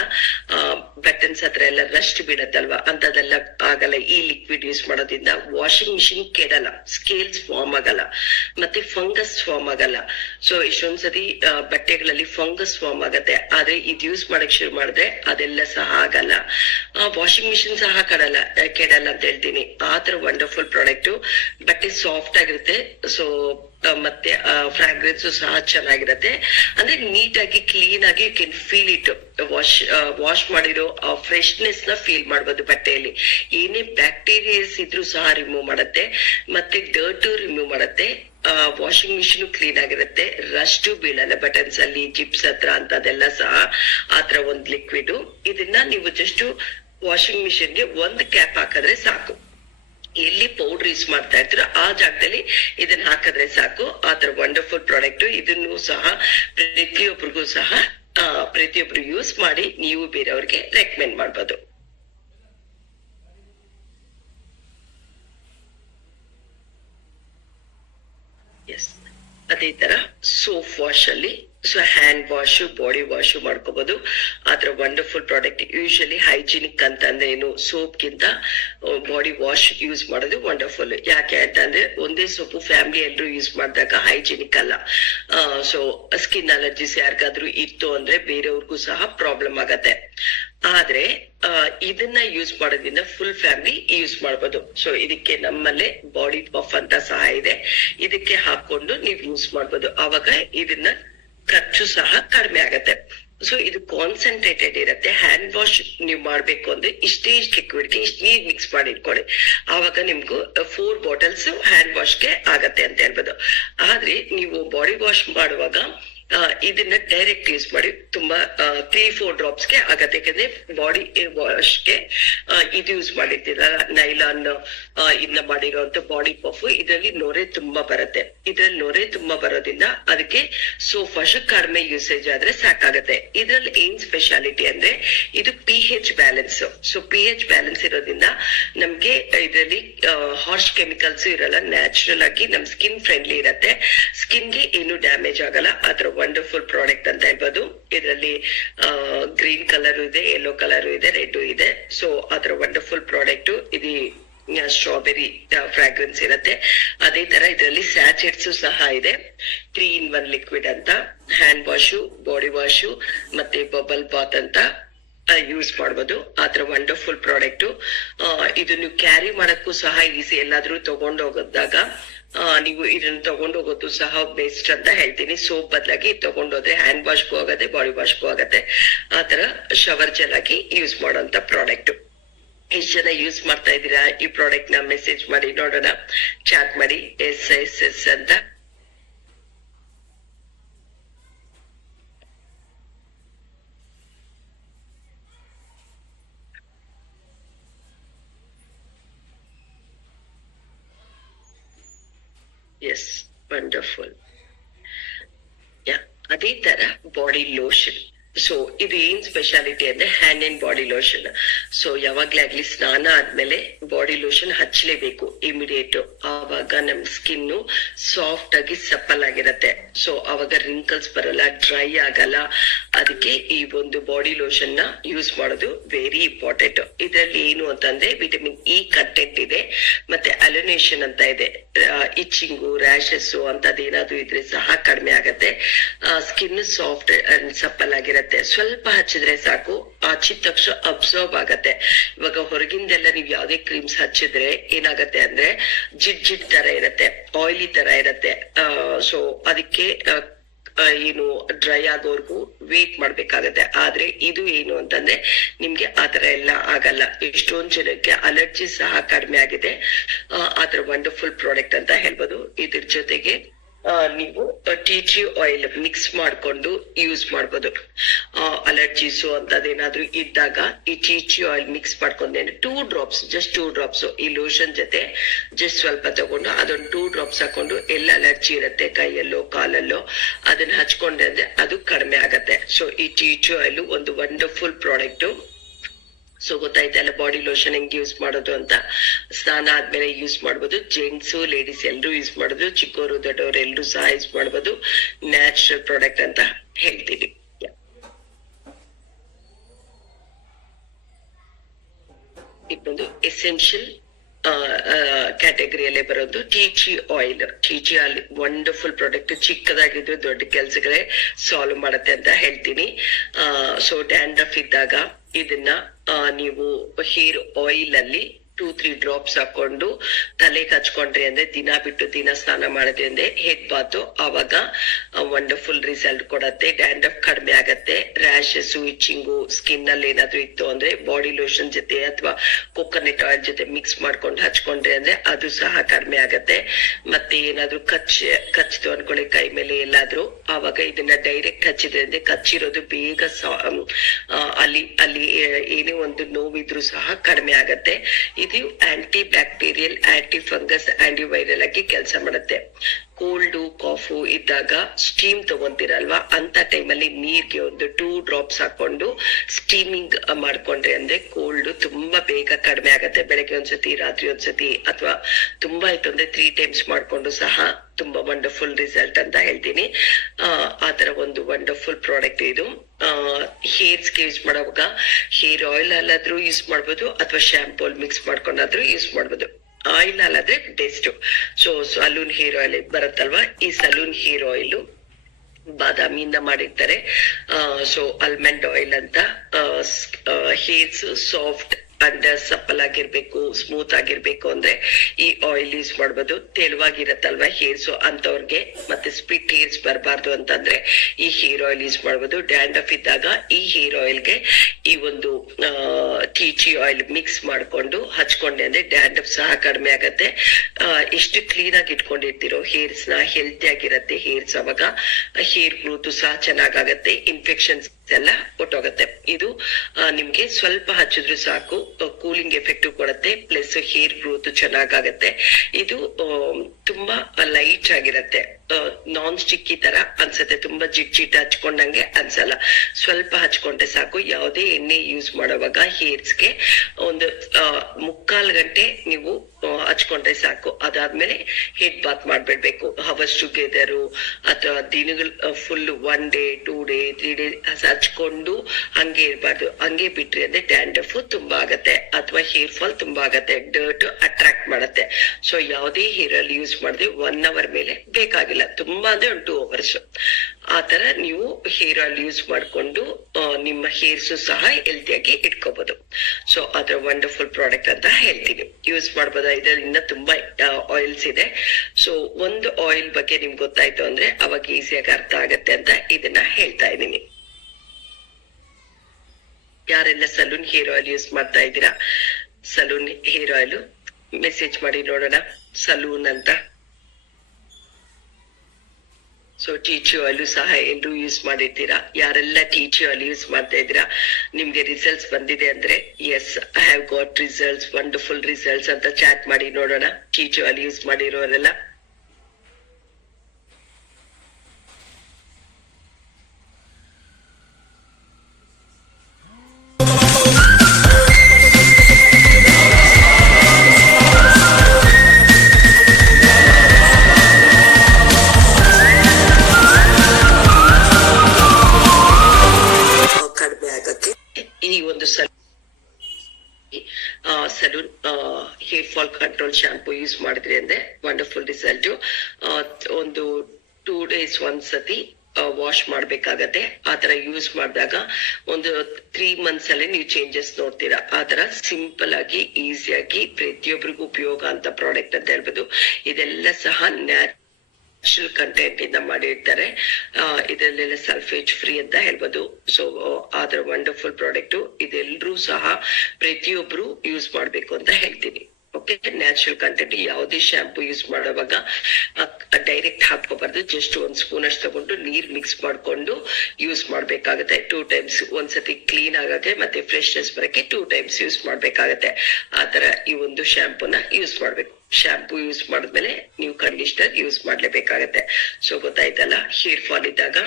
ಬಟನ್ಸ್ ಹತ್ರ ಎಲ್ಲ ರಸ್ಟ್ ಬೀಳತ್ತಲ್ವಾ, ಅಂತದೆಲ್ಲ ಆಗಲ್ಲ. ಈ ಲಿಕ್ವಿಡ್ ಯೂಸ್ ಮಾಡೋದ್ರಿಂದ ವಾಷಿಂಗ್ ಮಿಷಿನ್ ಕೆಡಲ್ಲ, ಸ್ಕೇಲ್ಸ್ ಫಾರ್ಮ್ ಆಗಲ್ಲ, ಮತ್ತೆ ಫಂಗಸ್ ಫಾರ್ಮ್ ಆಗಲ್ಲ. ಸೊ ಎಷ್ಟೊಂದ್ಸತಿ ಬಟ್ಟೆಗಳಲ್ಲಿ ಫಂಗಸ್ ಫಾರ್ಮ್ ಆಗತ್ತೆ, ಆದ್ರೆ ಇದು ಯೂಸ್ ಮಾಡಕ್ ಶುರು ಮಾಡಿದ್ರೆ ಅದೆಲ್ಲ ಸಹ ಆಗಲ್ಲ. ವಾಷಿಂಗ್ ಮಿಷಿನ್ ಸಹ ಕೆಡಲ್ಲ ಅಂತ ಹೇಳ್ತೀನಿ. ಆ ತರ ವಂಡರ್ಫುಲ್ ಪ್ರಾಡಕ್ಟ್. ಬಟ್ಟೆ ಸಾಫ್ಟ್ ಆಗಿರುತ್ತೆ. ಸೊ ಮತ್ತೆ ಫ್ರಾಗ್ರೆನ್ಸ್ ಸಹ ಚೆನ್ನಾಗಿರತ್ತೆ. ಅಂದ್ರೆ ನೀಟಾಗಿ ಕ್ಲೀನ್ ಆಗಿ you can feel it. Wash ಮಾಡಿರೋ ಫ್ರೆಶ್ನೆಸ್ ನ ಫೀಲ್ ಮಾಡ್ಬೋದು. ಬಟ್ಟೆಯಲ್ಲಿ ಏನೇ ಬ್ಯಾಕ್ಟೀರಿಯಾಸ್ ಇದ್ರೂ ಸಹ ರಿಮೂವ್ ಮಾಡುತ್ತೆ, ಮತ್ತೆ ಡರ್ಟ್ ರಿಮೂವ್ ಮಾಡುತ್ತೆ. ವಾಷಿಂಗ್ ಮಿಷಿನ್ ಕ್ಲೀನ್ ಆಗಿರುತ್ತೆ, ರಸ್ಟ್ ಬೀಳಲ್ಲ ಬಟನ್ಸ್ ಅಲ್ಲಿ, ಜಿಪ್ಸ್ ಹತ್ರ ಅಂತದೆಲ್ಲ ಸಹ. ಆತರ ಒಂದ್ ಲಿಕ್ವಿಡ್. ಇದನ್ನ ನೀವು ಜಸ್ಟ್ ವಾಷಿಂಗ್ ಮಿಷಿನ್ಗೆ ಒಂದ್ ಕ್ಯಾಪ್ ಹಾಕಿದ್ರೆ ಸಾಕು. ಎಲ್ಲಿ ಪೌಡರ್ ಯೂಸ್ ಮಾಡ್ತಾ ಇರ್ತೀರೋ ಆ ಜಾಗದಲ್ಲಿ ಇದನ್ನ ಹಾಕಿದ್ರೆ ಸಾಕು. ಆತರ ವಂಡರ್ಫುಲ್ ಪ್ರಾಡಕ್ಟ್. ಇದನ್ನು ಸಹ ಪ್ರತಿಯೊಬ್ರು ಯೂಸ್ ಮಾಡಿ ನೀವು ಬೇರೆಯವ್ರಿಗೆ ರೆಕಮೆಂಡ್ ಮಾಡ್ಬೋದು. ಎಸ್, ಅದೇ ತರ ಸೋಪ್ ವಾಶ್ ಅಲ್ಲಿ ಹ್ಯಾಂಡ್ ವಾಶ್, ಬಾಡಿ ವಾಶ್ ಮಾಡ್ಕೋಬಹುದು. ಆತರ ವಂಡರ್ಫುಲ್ ಪ್ರಾಡಕ್ಟ್. ಯೂಶಲಿ ಹೈಜಿನಿಕ್ ಅಂತ ಅಂದ್ರೆ ಏನು, ಸೋಪ್ ಗಿಂತ ಬಾಡಿ ವಾಶ್ ಯೂಸ್ ಮಾಡೋದು ವಂಡರ್ಫುಲ್. ಯಾಕೆ ಅಂತಂದ್ರೆ ಒಂದೇ ಸೋಪು ಫ್ಯಾಮಿಲಿ ಎಲ್ಲರೂ ಯೂಸ್ ಮಾಡಿದಾಗ ಹೈಜಿನಿಕ್ ಅಲ್ಲ. ಸೊ ಸ್ಕಿನ್ ಅಲರ್ಜಿಸ್ ಯಾರಿಗಾದ್ರೂ ಇತ್ತು ಅಂದ್ರೆ ಬೇರೆಯವ್ರಿಗೂ ಸಹ ಪ್ರಾಬ್ಲಮ್ ಆಗತ್ತೆ. ಆದ್ರೆ ಇದನ್ನ ಯೂಸ್ ಮಾಡೋದ್ರಿಂದ ಫುಲ್ ಫ್ಯಾಮಿಲಿ ಯೂಸ್ ಮಾಡ್ಬೋದು. ಸೊ ಇದಕ್ಕೆ ನಮ್ಮಲ್ಲೇ ಬಾಡಿ ಪಫ್ ಅಂತ ಸಹ ಇದೆ, ಇದಕ್ಕೆ ಹಾಕೊಂಡು ನೀವು ಯೂಸ್ ಮಾಡ್ಬೋದು. ಅವಾಗ ಇದನ್ನ ಖರ್ಚು ಸಹ ಕಡಿಮೆ ಆಗತ್ತೆ. ಸೊ ಇದು ಕಾನ್ಸಂಟ್ರೇಟೆಡ್ ಇರತ್ತೆ. ಹ್ಯಾಂಡ್ ವಾಶ್ ನೀವು ಮಾಡ್ಬೇಕು ಅಂದ್ರೆ ಇಷ್ಟೇ ಲಿಕ್ವಿಡ್ಗೆ ಇಷ್ಟು ನೀರ್ ಮಿಕ್ಸ್ ಮಾಡಿ ಇಟ್ಕೊಳ್ಳಿ. ಆವಾಗ ನಿಮ್ಗೂ 4 ಬಾಟಲ್ಸ್ ಹ್ಯಾಂಡ್ ವಾಶ್ಗೆ ಆಗತ್ತೆ ಅಂತ ಹೇಳ್ಬೋದು. ಆದ್ರೆ ನೀವು ಬಾಡಿ ವಾಶ್ ಮಾಡುವಾಗ ಇದನ್ನ ಡೈರೆಕ್ಟ್ ಯೂಸ್ ಮಾಡಿ. ತುಂಬಾ 3-4 ಡ್ರಾಪ್ಸ್ಗೆ ಆಗತ್ತೆ. ಯಾಕಂದ್ರೆ ಬಾಡಿ ವಾಶ್ಗೆ ಇದು ಯೂಸ್ ಮಾಡಿರ್ತೀರ ನೈಲಾನ್ ಇಂದ ಮಾಡಿರೋಂತ ಬಾಡಿ ಪಫ್. ಇದರಲ್ಲಿ ನೊರೆ ತುಂಬಾ ಬರುತ್ತೆ. ಇದ್ರಲ್ಲಿ ನೊರೆ ತುಂಬಾ ಬರೋದ್ರಿಂದ ಅದಕ್ಕೆ ಸೋಪ್ ವಾಶ್ ಕಡಿಮೆ ಯೂಸೇಜ್ ಆದ್ರೆ ಸಾಕಾಗತ್ತೆ. ಇದ್ರಲ್ಲಿ ಏನ್ ಸ್ಪೆಷಾಲಿಟಿ ಅಂದ್ರೆ ಇದು pH balance. So pH balance ಇರೋದ್ರಿಂದ ನಮ್ಗೆ ಇದರಲ್ಲಿ ಹಾರ್ಶ್ ಕೆಮಿಕಲ್ಸ್ ಇರಲ್ಲ. ನ್ಯಾಚುರಲ್ ಆಗಿ ನಮ್ ಸ್ಕಿನ್ ಫ್ರೆಂಡ್ಲಿ ಇರತ್ತೆ. ಸ್ಕಿನ್ಗೆ ಏನು ಡ್ಯಾಮೇಜ್ ಆಗಲ್ಲ. ಅದ್ರ ವಂಡರ್ಫುಲ್ ಪ್ರಾಡಕ್ಟ್ ಅಂತ ಹೇಳ್ಬೋದು. ಇದರಲ್ಲಿ ಗ್ರೀನ್ ಕಲರ್ ಇದೆ, ಯೆಲ್ಲೋ ಕಲರ್ ಇದೆ, ರೆಡ್ ಇದೆ. ಸೊ ಅದ್ರ ವಂಡರ್ಫುಲ್ ಪ್ರಾಡಕ್ಟ್. ಇದು ಸ್ಟ್ರಾಬೆರಿ ಫ್ರಾಗ್ರೆನ್ಸ್ ಇರತ್ತೆ. ಅದೇ ತರ ಇದರಲ್ಲಿ ಸ್ಯಾಚೆಟ್ಸ್ ಸಹ ಇದೆ. 3-in-1 ಲಿಕ್ವಿಡ್ ಅಂತ. ಹ್ಯಾಂಡ್ ವಾಶು, ಬಾಡಿ ವಾಶು ಮತ್ತೆ ಬಬಲ್ ಬಾತ್ ಅಂತ ಯೂಸ್ ಮಾಡ್ಬೋದು. ಆತರ ವಂಡರ್ಫುಲ್ ಪ್ರಾಡಕ್ಟ್. ಇದು ನೀವು ಕ್ಯಾರಿ ಮಾಡಕ್ಕೂ ಸಹ ಈಸಿ. ಎಲ್ಲಾದ್ರೂ ತಗೊಂಡ್ ಹೋಗೋದಾಗ ನೀವು ಇದನ್ನ ತಗೊಂಡೋಗೋದು ಸಹ ಬೆಸ್ಟ್ ಅಂತ ಹೇಳ್ತೀನಿ. ಸೋಪ್ ಬದಲಾಗಿ ತಗೊಂಡೋದ್ರೆ ಹ್ಯಾಂಡ್ ವಾಶ್ಗೂ ಆಗತ್ತೆ, ಬಾಡಿ ವಾಶ್ಗೂ ಆಗತ್ತೆ. ಆತರ ಶವರ್ ಜೆಲ್ ಆಗಿ ಯೂಸ್ ಮಾಡೋಂತ ಪ್ರಾಡಕ್ಟ್. ಎಷ್ಟು ಜನ ಯೂಸ್ ಮಾಡ್ತಾ ಇದ್ದೀರಾ ಈ ಪ್ರಾಡಕ್ಟ್ ನ ಮೆಸೇಜ್ ಮಾಡಿ ನೋಡೋಣ, ಚಾಟ್ ಮಾಡಿ SSS ಅಂತ. Yes, wonderful. ಅದೇ ತರ ಬಾಡಿ ಲೋಷನ್. ಸೊ ಇದು ಏನ್ ಸ್ಪೆಷಾಲಿಟಿ ಅಂದ್ರೆ hand and body lotion. So ಯಾವಾಗ್ಲೇ ಆಗ್ಲಿ ಸ್ನಾನ ಆದ್ಮೇಲೆ ಬಾಡಿ ಲೋಷನ್ ಹಚ್ಚಲೇಬೇಕು ಇಮಿಡಿಯೇಟ್. ಆವಾಗ ನಮ್ ಸ್ಕಿನ್ ಸಾಫ್ಟ್ ಆಗಿ ಸಪ್ಪಲ್ ಆಗಿರತ್ತೆ. ಸೊ ಅವಾಗ ರಿಂಕಲ್ಸ್ ಬರಲ್ಲ, ಡ್ರೈ ಆಗಲ್ಲ. ಅದಕ್ಕೆ ಈ ಒಂದು ಬಾಡಿ ಲೋಷನ್ ನ ಯೂಸ್ ಮಾಡೋದು ವೆರಿ ಇಂಪಾರ್ಟೆಂಟ್. ಇದರಲ್ಲಿ ಏನು ಅಂತಂದ್ರೆ ವಿಟಮಿನ್ ಇ ಕಂಟೆಂಟ್ ಇದೆ, ಮತ್ತೆ ಅಲೋನೇಷನ್ ಅಂತ ಇದೆ. ಇಚ್ಚಿಂಗು, ರ್ಯಾಶಸ್ ಅಂತದೇನಾದ್ರು ಇದ್ರೆ ಸಹ ಕಡಿಮೆ ಆಗತ್ತೆ. ಸ್ಕಿನ್ ಸಾಫ್ಟ್ ಅಂಡ್ ಸಪ್ಪಲ್ ಆಗಿರತ್ತೆ. ಸ್ವಲ್ಪ ಹಚ್ಚಿದ್ರೆ ಸಾಕು, ಹಚ್ಚಿದ ತಕ್ಷಣ ಅಬ್ಸರ್ವ್ ಆಗತ್ತೆ. ಇವಾಗ ಹೊರಗಿಂದೆಲ್ಲ ನೀವ್ ಯಾವ್ದೇ ಕ್ರೀಮ್ಸ್ ಹಚ್ಚಿದ್ರೆ ಏನಾಗತ್ತೆ ಅಂದ್ರೆ ಜಿಡ್ ತರ ಇರತ್ತೆ, ಆಯಿಲಿ ತರ ಇರತ್ತೆ. ಸೊ ಅದಕ್ಕೆ ಏನು ಡ್ರೈ ಆಗೋರ್ಗು ವೇಟ್ ಮಾಡ್ಬೇಕಾಗತ್ತೆ. ಆದ್ರೆ ಇದು ಏನು ಅಂತಂದ್ರೆ ನಿಮ್ಗೆ ಆತರ ಎಲ್ಲ ಆಗಲ್ಲ. ಎಷ್ಟೊಂದ್ ಜನಕ್ಕೆ ಅಲರ್ಜಿ ಸಹ ಕಡಿಮೆ ಆಗಿದೆ. ಆತರ ವಂಡರ್ಫುಲ್ ಪ್ರಾಡಕ್ಟ್ ಅಂತ ಹೇಳ್ಬೋದು. ಇದ್ರ ಜೊತೆಗೆ ನೀವು ಟೀ ಟ್ರೀ ಆಯಿಲ್ ಮಿಕ್ಸ್ ಮಾಡ್ಕೊಂಡು ಯೂಸ್ ಮಾಡ್ಬೋದು. ಅಲರ್ಜೀಸು ಅಂತದೇನಾದ್ರೂ ಇದ್ದಾಗ ಈ ಟೀ ಟ್ರೀ ಆಯಿಲ್ ಮಿಕ್ಸ್ ಮಾಡ್ಕೊಂಡೆ 2 ಡ್ರಾಪ್ಸ್, ಜಸ್ಟ್ 2 ಡ್ರಾಪ್ಸ್ ಈ ಲೋಷನ್ ಜೊತೆ ಜಸ್ಟ್ ಸ್ವಲ್ಪ ತಗೊಂಡು ಅದೊಂದು 2 ಡ್ರಾಪ್ಸ್ ಹಾಕೊಂಡು ಎಲ್ಲ ಅಲರ್ಜಿ ಇರುತ್ತೆ ಕೈಯಲ್ಲೋ ಕಾಲಲ್ಲೋ ಅದನ್ನ ಹಚ್ಕೊಂಡೆ ಅಂದ್ರೆ ಅದು ಕಡಿಮೆ ಆಗತ್ತೆ. ಸೊ ಈ ಟೀ ಟ್ರೀ ಆಯಿಲ್ ಒಂದು ವಂಡರ್ಫುಲ್ ಪ್ರಾಡಕ್ಟ್. ಸೊ ಗೊತ್ತಾಯ್ತಲ್ಲ ಬಾಡಿ ಲೋಷನ್ ಹೆಂಗ್ ಯೂಸ್ ಮಾಡೋದು ಅಂತ. ಸ್ನಾನ ಆದ್ಮೇಲೆ ಯೂಸ್ ಮಾಡ್ಬೋದು. ಜೆಂಟ್ಸ್ ಲೇಡೀಸ್ ಎಲ್ರು ಯೂಸ್ ಮಾಡೋದು, ಚಿಕ್ಕವರು ದೊಡ್ಡವರು ಎಲ್ರು ಸಹ ಯೂಸ್ ಮಾಡ್ಬೋದು. ನ್ಯಾಚುರಲ್ ಪ್ರಾಡಕ್ಟ್ ಅಂತ ಹೇಳ್ತೀವಿ. ಇನ್ನೊಂದು ಎಸೆನ್ಷಿಯಲ್ ಕ್ಯಾಟಗರಿಯಲ್ಲೇ ಬರೋದು ಟೀಚಿ ಆಯಿಲ್. ಟೀಚಿ ಆಯಿಲ್ ವಂಡರ್ಫುಲ್ ಪ್ರಾಡಕ್ಟ್, ಚಿಕ್ಕದಾಗಿದ್ದು ದೊಡ್ಡ ಕೆಲ್ಸಗಳೇ ಸಾಲ್ವ್ ಮಾಡುತ್ತೆ ಅಂತ ಹೇಳ್ತೀನಿ. ಸೊ ಡ್ಯಾಂಡ್ರಫ್ ಇದ್ದಾಗ ಇದನ್ನ ನೀವು ಹೇರ್ ಆಯಿಲ್ ಅಲ್ಲಿ 2-3 ಡ್ರಾಪ್ಸ್ ಹಾಕೊಂಡು ತಲೆಗೆ ಹಚ್ಕೊಂಡ್ರಿ ಅಂದ್ರೆ, ದಿನ ಬಿಟ್ಟು ದಿನ ಸ್ನಾನ ಮಾಡಿದ್ರಿ ಅಂದ್ರೆ ಹೆಡ್ ಬಾತ್, ಆವಾಗ ವಂಡರ್ಫುಲ್ ರಿಸಲ್ಟ್ ಕೊಡತ್ತೆ. ಡ್ಯಾಂಡ್ರಫ್ ಕಡಿಮೆ ಆಗತ್ತೆ. ರ್ಯಾಶಸ್, ಇಚಿಂಗು, ಸ್ಕಿನ್ ಅಲ್ಲಿ ಏನಾದ್ರು ಇತ್ತು ಅಂದ್ರೆ ಬಾಡಿ ಲೋಷನ್ ಜೊತೆ ಅಥವಾ ಕೋಕೋನಟ್ ಆಯಿಲ್ ಜೊತೆ ಮಿಕ್ಸ್ ಮಾಡ್ಕೊಂಡು ಹಚ್ಕೊಂಡ್ರಿ ಅಂದ್ರೆ ಅದು ಸಹ ಕಡಿಮೆ ಆಗತ್ತೆ. ಮತ್ತೆ ಏನಾದ್ರು ಕಚ್ಚಿತು ಅನ್ಕೊಳ್ಳಿ ಕೈ ಮೇಲೆ ಎಲ್ಲಾದ್ರೂ, ಆವಾಗ ಇದನ್ನ ಡೈರೆಕ್ಟ್ ಹಚ್ಚಿದ್ರೆ ಅಂದ್ರೆ ಕಚ್ಚಿರೋದು ಬೇಗ ಅಲ್ಲಿ ಏನೇ ಒಂದು ನೋವಿದ್ರು ಸಹ ಕಡಿಮೆ ಆಗತ್ತೆ. ಇದು anti bacterial, anti fungus, antiviral ಆಗಿ ಕೆಲಸ ಮಾಡುತ್ತೆ. ಕೋಲ್ಡ್ ಕಾಫು ಇದ್ದಾಗ ಸ್ಟೀಮ್ ತಗೊಂತೀರಲ್ವಾ, ಅಂತ ಟೈಮಲ್ಲಿ ನೀರ್ಗೆ ಒಂದು 2 ಡ್ರಾಪ್ಸ್ ಹಾಕೊಂಡು ಸ್ಟೀಮಿಂಗ್ ಮಾಡ್ಕೊಂಡ್ರಿ ಅಂದ್ರೆ ಕೋಲ್ಡ್ ತುಂಬಾ ಬೇಗ ಕಡಿಮೆ ಆಗತ್ತೆ. ಬೆಳಗ್ಗೆ ಒಂದ್ಸತಿ, ರಾತ್ರಿ ಒಂದ್ಸತಿ, ಅಥವಾ ತುಂಬಾ ಆಯ್ತು ಅಂದ್ರೆ 3 ಟೈಮ್ಸ್ ಮಾಡ್ಕೊಂಡು ಸಹ ತುಂಬಾ ವಂಡರ್ಫುಲ್ ರಿಸಲ್ಟ್ ಅಂತ ಹೇಳ್ತೀನಿ. ಆತರ ಒಂದು ವಂಡರ್ಫುಲ್ ಪ್ರಾಡಕ್ಟ್ ಇದು. ಹೇರ್ಸ್ಗೆ ಯೂಸ್ ಮಾಡುವಾಗ ಹೇರ್ ಆಯಿಲ್ ಅಲ್ಲಾದ್ರೂ ಯೂಸ್ ಮಾಡ್ಬೋದು, ಅಥವಾ ಶಾಂಪೂ ಮಿಕ್ಸ್ ಮಾಡ್ಕೊಂಡಾದ್ರೂ ಯೂಸ್ ಮಾಡ್ಬೋದು. ಆಯಿಲ್ ಅಲ್ಲಾದ್ರೆ best. So salon hair oil ಬರುತ್ತಲ್ವಾ, ಈ ಸಲೂನ್ ಹೇರ್ ಆಯಿಲ್ ಬಾದಾಮಿಯಿಂದ ಮಾಡಿರ್ತಾರೆ. ಸೊ ಆಲ್ಮಂಡ್ ಆಯಿಲ್ ಅಂತ. ಹೇರ್ಸ್ ಸಾಫ್ಟ್ ಅಂಡ್ ಸಪ್ಪಲ್ ಆಗಿರ್ಬೇಕು, ಸ್ಮೂತ್ ಆಗಿರ್ಬೇಕು ಅಂದ್ರೆ ಈ ಆಯಿಲ್ ಯೂಸ್ ಮಾಡ್ಬೋದು. ತೆಳುವಾಗಿರತ್ತಲ್ವಾ ಹೇರ್ಸ್ ಅಂತವ್ರಿಗೆ, ಮತ್ತೆ ಸ್ಪ್ಲಿಟ್ ಹೇರ್ಸ್ ಬರಬಾರ್ದು ಅಂತಂದ್ರೆ ಈ ಹೇರ್ ಆಯಿಲ್ ಯೂಸ್ ಮಾಡ್ಬೋದು. ಡ್ಯಾಂಡ್ರಫ್ ಇದ್ದಾಗ ಈ ಹೇರ್ ಆಯಿಲ್ಗೆ ಈ ಒಂದು ಟೀಚಿ ಆಯಿಲ್ ಮಿಕ್ಸ್ ಮಾಡ್ಕೊಂಡು ಹಚ್ಕೊಂಡೆ ಅಂದ್ರೆ ಡ್ಯಾಂಡ್ರಫ್ ಸಹ ಕಡಿಮೆ ಆಗತ್ತೆ. ಎಷ್ಟು ಕ್ಲೀನ್ ಆಗಿ ಇಟ್ಕೊಂಡಿರ್ತಿರೋ ಹೇರ್ಸ್ ನ, ಹೆಲ್ತಿ ಆಗಿರತ್ತೆ ಹೇರ್ಸ್. ಅವಾಗ ಹೇರ್ ಗ್ರೋತ್ ಸಹ ಚೆನ್ನಾಗಾಗತ್ತೆ, ಇನ್ಫೆಕ್ಷನ್ಸ್ ಎಲ್ಲ ಹೊಟ್ಟೋಗತ್ತೆ. ಇದು ನಿಮ್ಗೆ ಸ್ವಲ್ಪ ಹಚ್ಚಿದ್ರು ಸಾಕು, ಕೂಲಿಂಗ್ ಎಫೆಕ್ಟ್ ಕೊಡುತ್ತೆ, ಪ್ಲಸ್ ಹೇರ್ ಗ್ರೋತ್ ಚೆನ್ನಾಗಾಗತ್ತೆ. ಇದು ತುಂಬಾ ಲೈಟ್ ಆಗಿರತ್ತೆ, ನಾನ್ ಸ್ಟಿಕ್ಕಿ ತರ ಅನ್ಸತ್ತೆ, ತುಂಬಾ ಜಿಟ್ ಹಚ್ಕೊಂಡಂಗೆ ಅನ್ಸಲ್ಲ. ಸ್ವಲ್ಪ ಹಚ್ಕೊಂಡ್ರೆ ಸಾಕು. ಯಾವುದೇ ಎಣ್ಣೆ ಯೂಸ್ ಮಾಡುವಾಗ ಹೇರ್ಸ್ಗೆ ಒಂದು 3/4 ಗಂಟೆ ನೀವು ಹಚ್ಕೊಂಡ್ರೆ ಸಾಕು. ಅದಾದ್ಮೇಲೆ ಹೆಡ್ ಬಾತ್ ಮಾಡ್ಬಿಡ್ಬೇಕು. ಹವರ್ಸ್ ಟುಗೆದರು ಅಥವಾ ದಿನಗಳು ಫುಲ್ 1 ಡೇ 2 ಡೇ 3 ಡೇ ಹಚ್ಕೊಂಡು ಹಂಗೆ ಇರ್ಬಾರ್ದು. ಹಂಗೆ ಬಿಟ್ರಿ ಅಂದ್ರೆ ಡ್ಯಾಂಡ್ರಫ್ ತುಂಬಾ ಆಗತ್ತೆ, ಅಥವಾ ಹೇರ್ ಫಾಲ್ ತುಂಬಾ ಆಗತ್ತೆ, ಡರ್ಟ್ ಅಟ್ರಾಕ್ಟ್ ಮಾಡತ್ತೆ. ಸೊ ಯಾವುದೇ ಹೇರ್ ಆಯಿಲ್ ಯೂಸ್ ಮಾಡಿದ್ರೆ 1 ಅವರ್ ಮೇಲೆ ಬೇಕಾಗಿಲ್ಲ, ತುಂಬಾ ಅಂದ್ರೆ 2 hours. ಆತರ ನೀವು ಹೇರ್ ಆಯಿಲ್ ಯೂಸ್ ಮಾಡ್ಕೊಂಡು ನಿಮ್ಮ ಹೇರ್ಸ್ ಸಹ ಹೆಲ್ತಿಯಾಗಿ ಇಟ್ಕೋಬಹುದು. ಸೊ ಅದ್ರ ವಂಡರ್ಫುಲ್ ಪ್ರಾಡಕ್ಟ್ ಅಂತ ಹೇಳ್ತೀನಿ, ಯೂಸ್ ಮಾಡ್ಬೋದ. ಇದರಿಂದ ತುಂಬಾ ಆಯಿಲ್ಸ್ ಇದೆ. ಸೊ ಒಂದು ಆಯಿಲ್ ಬಗ್ಗೆ ನಿಮ್ಗೆ ಗೊತ್ತಾಯ್ತು ಅಂದ್ರೆ ಅವಾಗ ಈಸಿಯಾಗಿ ಅರ್ಥ ಆಗತ್ತೆ ಅಂತ ಇದನ್ನ ಹೇಳ್ತಾ ಇದ್ದೀನಿ. ಯಾರೆಲ್ಲ ಸಲೂನ್ ಹೇರ್ ಆಯಿಲ್ ಯೂಸ್ ಮಾಡ್ತಾ ಇದ್ದೀರಾ, ಸಲೂನ್ ಹೇರ್ ಆಯಿಲ್ ಮೆಸೇಜ್ ಮಾಡಿ ನೋಡೋಣ, ಸಲೂನ್ ಅಂತ. ಸೊ ಟೀಚಿ ಆಯಿಲ್ ಸಹ ಎಲ್ಲರೂ ಯೂಸ್ ಮಾಡಿರ್ತೀರಾ. ಯಾರೆಲ್ಲ ಟೀಚಿ ಆಯಿಲ್ ಯೂಸ್ ಮಾಡ್ತಾ ಇದ್ದೀರಾ, ನಿಮ್ಗೆ ರಿಸಲ್ಟ್ಸ್ ಬಂದಿದೆ ಅಂದ್ರೆ yes I have got results, wonderful results ಅಂತ ಚಾಟ್ ಮಾಡಿ ನೋಡೋಣ. ಟೀಚಿ ಆಯಿಲ್ ಯೂಸ್ ಮಾಡಿರೋರೆಲ್ಲ salon hair fall control shampoo use ಮಾಡಿದ್ರಿ ಅಂದ್ರೆ ವಂಡರ್ಫುಲ್ ರಿಸಲ್ಟ್. ಒಂದು 2 days ಒಂದ್ಸತಿ ವಾಶ್ ಮಾಡ್ಬೇಕಾಗತ್ತೆ. ಆತರ ಯೂಸ್ ಮಾಡಿದಾಗ ಒಂದು 3 months ಅಲ್ಲಿ ನೀವು ಚೇಂಜಸ್ ನೋಡ್ತೀರಾ. ಆತರ ಸಿಂಪಲ್ ಆಗಿ ಈಸಿಯಾಗಿ ಪ್ರತಿಯೊಬ್ಬರಿಗೂ ಉಪಯೋಗ ಅಂತ ಪ್ರಾಡಕ್ಟ್ ಅಂತ ಹೇಳ್ಬೋದು. ಇದೆಲ್ಲ ಸಹ ನ್ಯಾಚುರಲ್ ಕಂಟೆಂಟ್ ಇಂದ ಮಾಡಿರ್ತಾರೆ. ಇದರಲ್ಲೆಲ್ಲ ಸಲ್ಫೇಜ್ ಫ್ರೀ ಅಂತ ಹೇಳ್ಬೋದು. ಸೊ ಆದ್ರ ವಂಡರ್ಫುಲ್ ಪ್ರಾಡಕ್ಟ್. ಇದೆಲ್ಲರೂ ಸಹ ಪ್ರತಿಯೊಬ್ರು ಯೂಸ್ ಮಾಡ್ಬೇಕು ಅಂತ ಹೇಳ್ತೀನಿ. Okay, natural content. ಯಾವುದೇ ಶಾಂಪೂ ಯೂಸ್ ಮಾಡುವಾಗ ಡೈರೆಕ್ಟ್ ಹಾಕೋಬಾರ್ದು. ಜಸ್ಟ್ 1 ಸ್ಪೂನ್ ಅಷ್ಟು ತಗೊಂಡು ನೀರ್ ಮಿಕ್ಸ್ ಮಾಡ್ಕೊಂಡು ಯೂಸ್ ಮಾಡ್ಬೇಕಾಗತ್ತೆ. 2 times, ಒಂದ್ಸತಿ ಕ್ಲೀನ್ ಆಗಕ್ಕೆ ಮತ್ತೆ ಫ್ರೆಶ್ನೆಸ್ ಬರಕ್ಕೆ 2 times ಯೂಸ್ ಮಾಡ್ಬೇಕಾಗತ್ತೆ. ಆತರ ಈ ಒಂದು ಶಾಂಪೂನ ಯೂಸ್ ಮಾಡ್ಬೇಕು. ಶಾಂಪೂ ಯೂಸ್ ಮಾಡಿದ್ಮೇಲೆ ನೀವು ಕಂಡೀಷನರ್ ಯೂಸ್ ಮಾಡ್ಲೇಬೇಕಾಗತ್ತೆ. ಸೊ ಗೊತ್ತಾಯ್ತಲ್ಲ, ಹೇರ್ ಫಾಲ್ ಇದ್ದಾಗ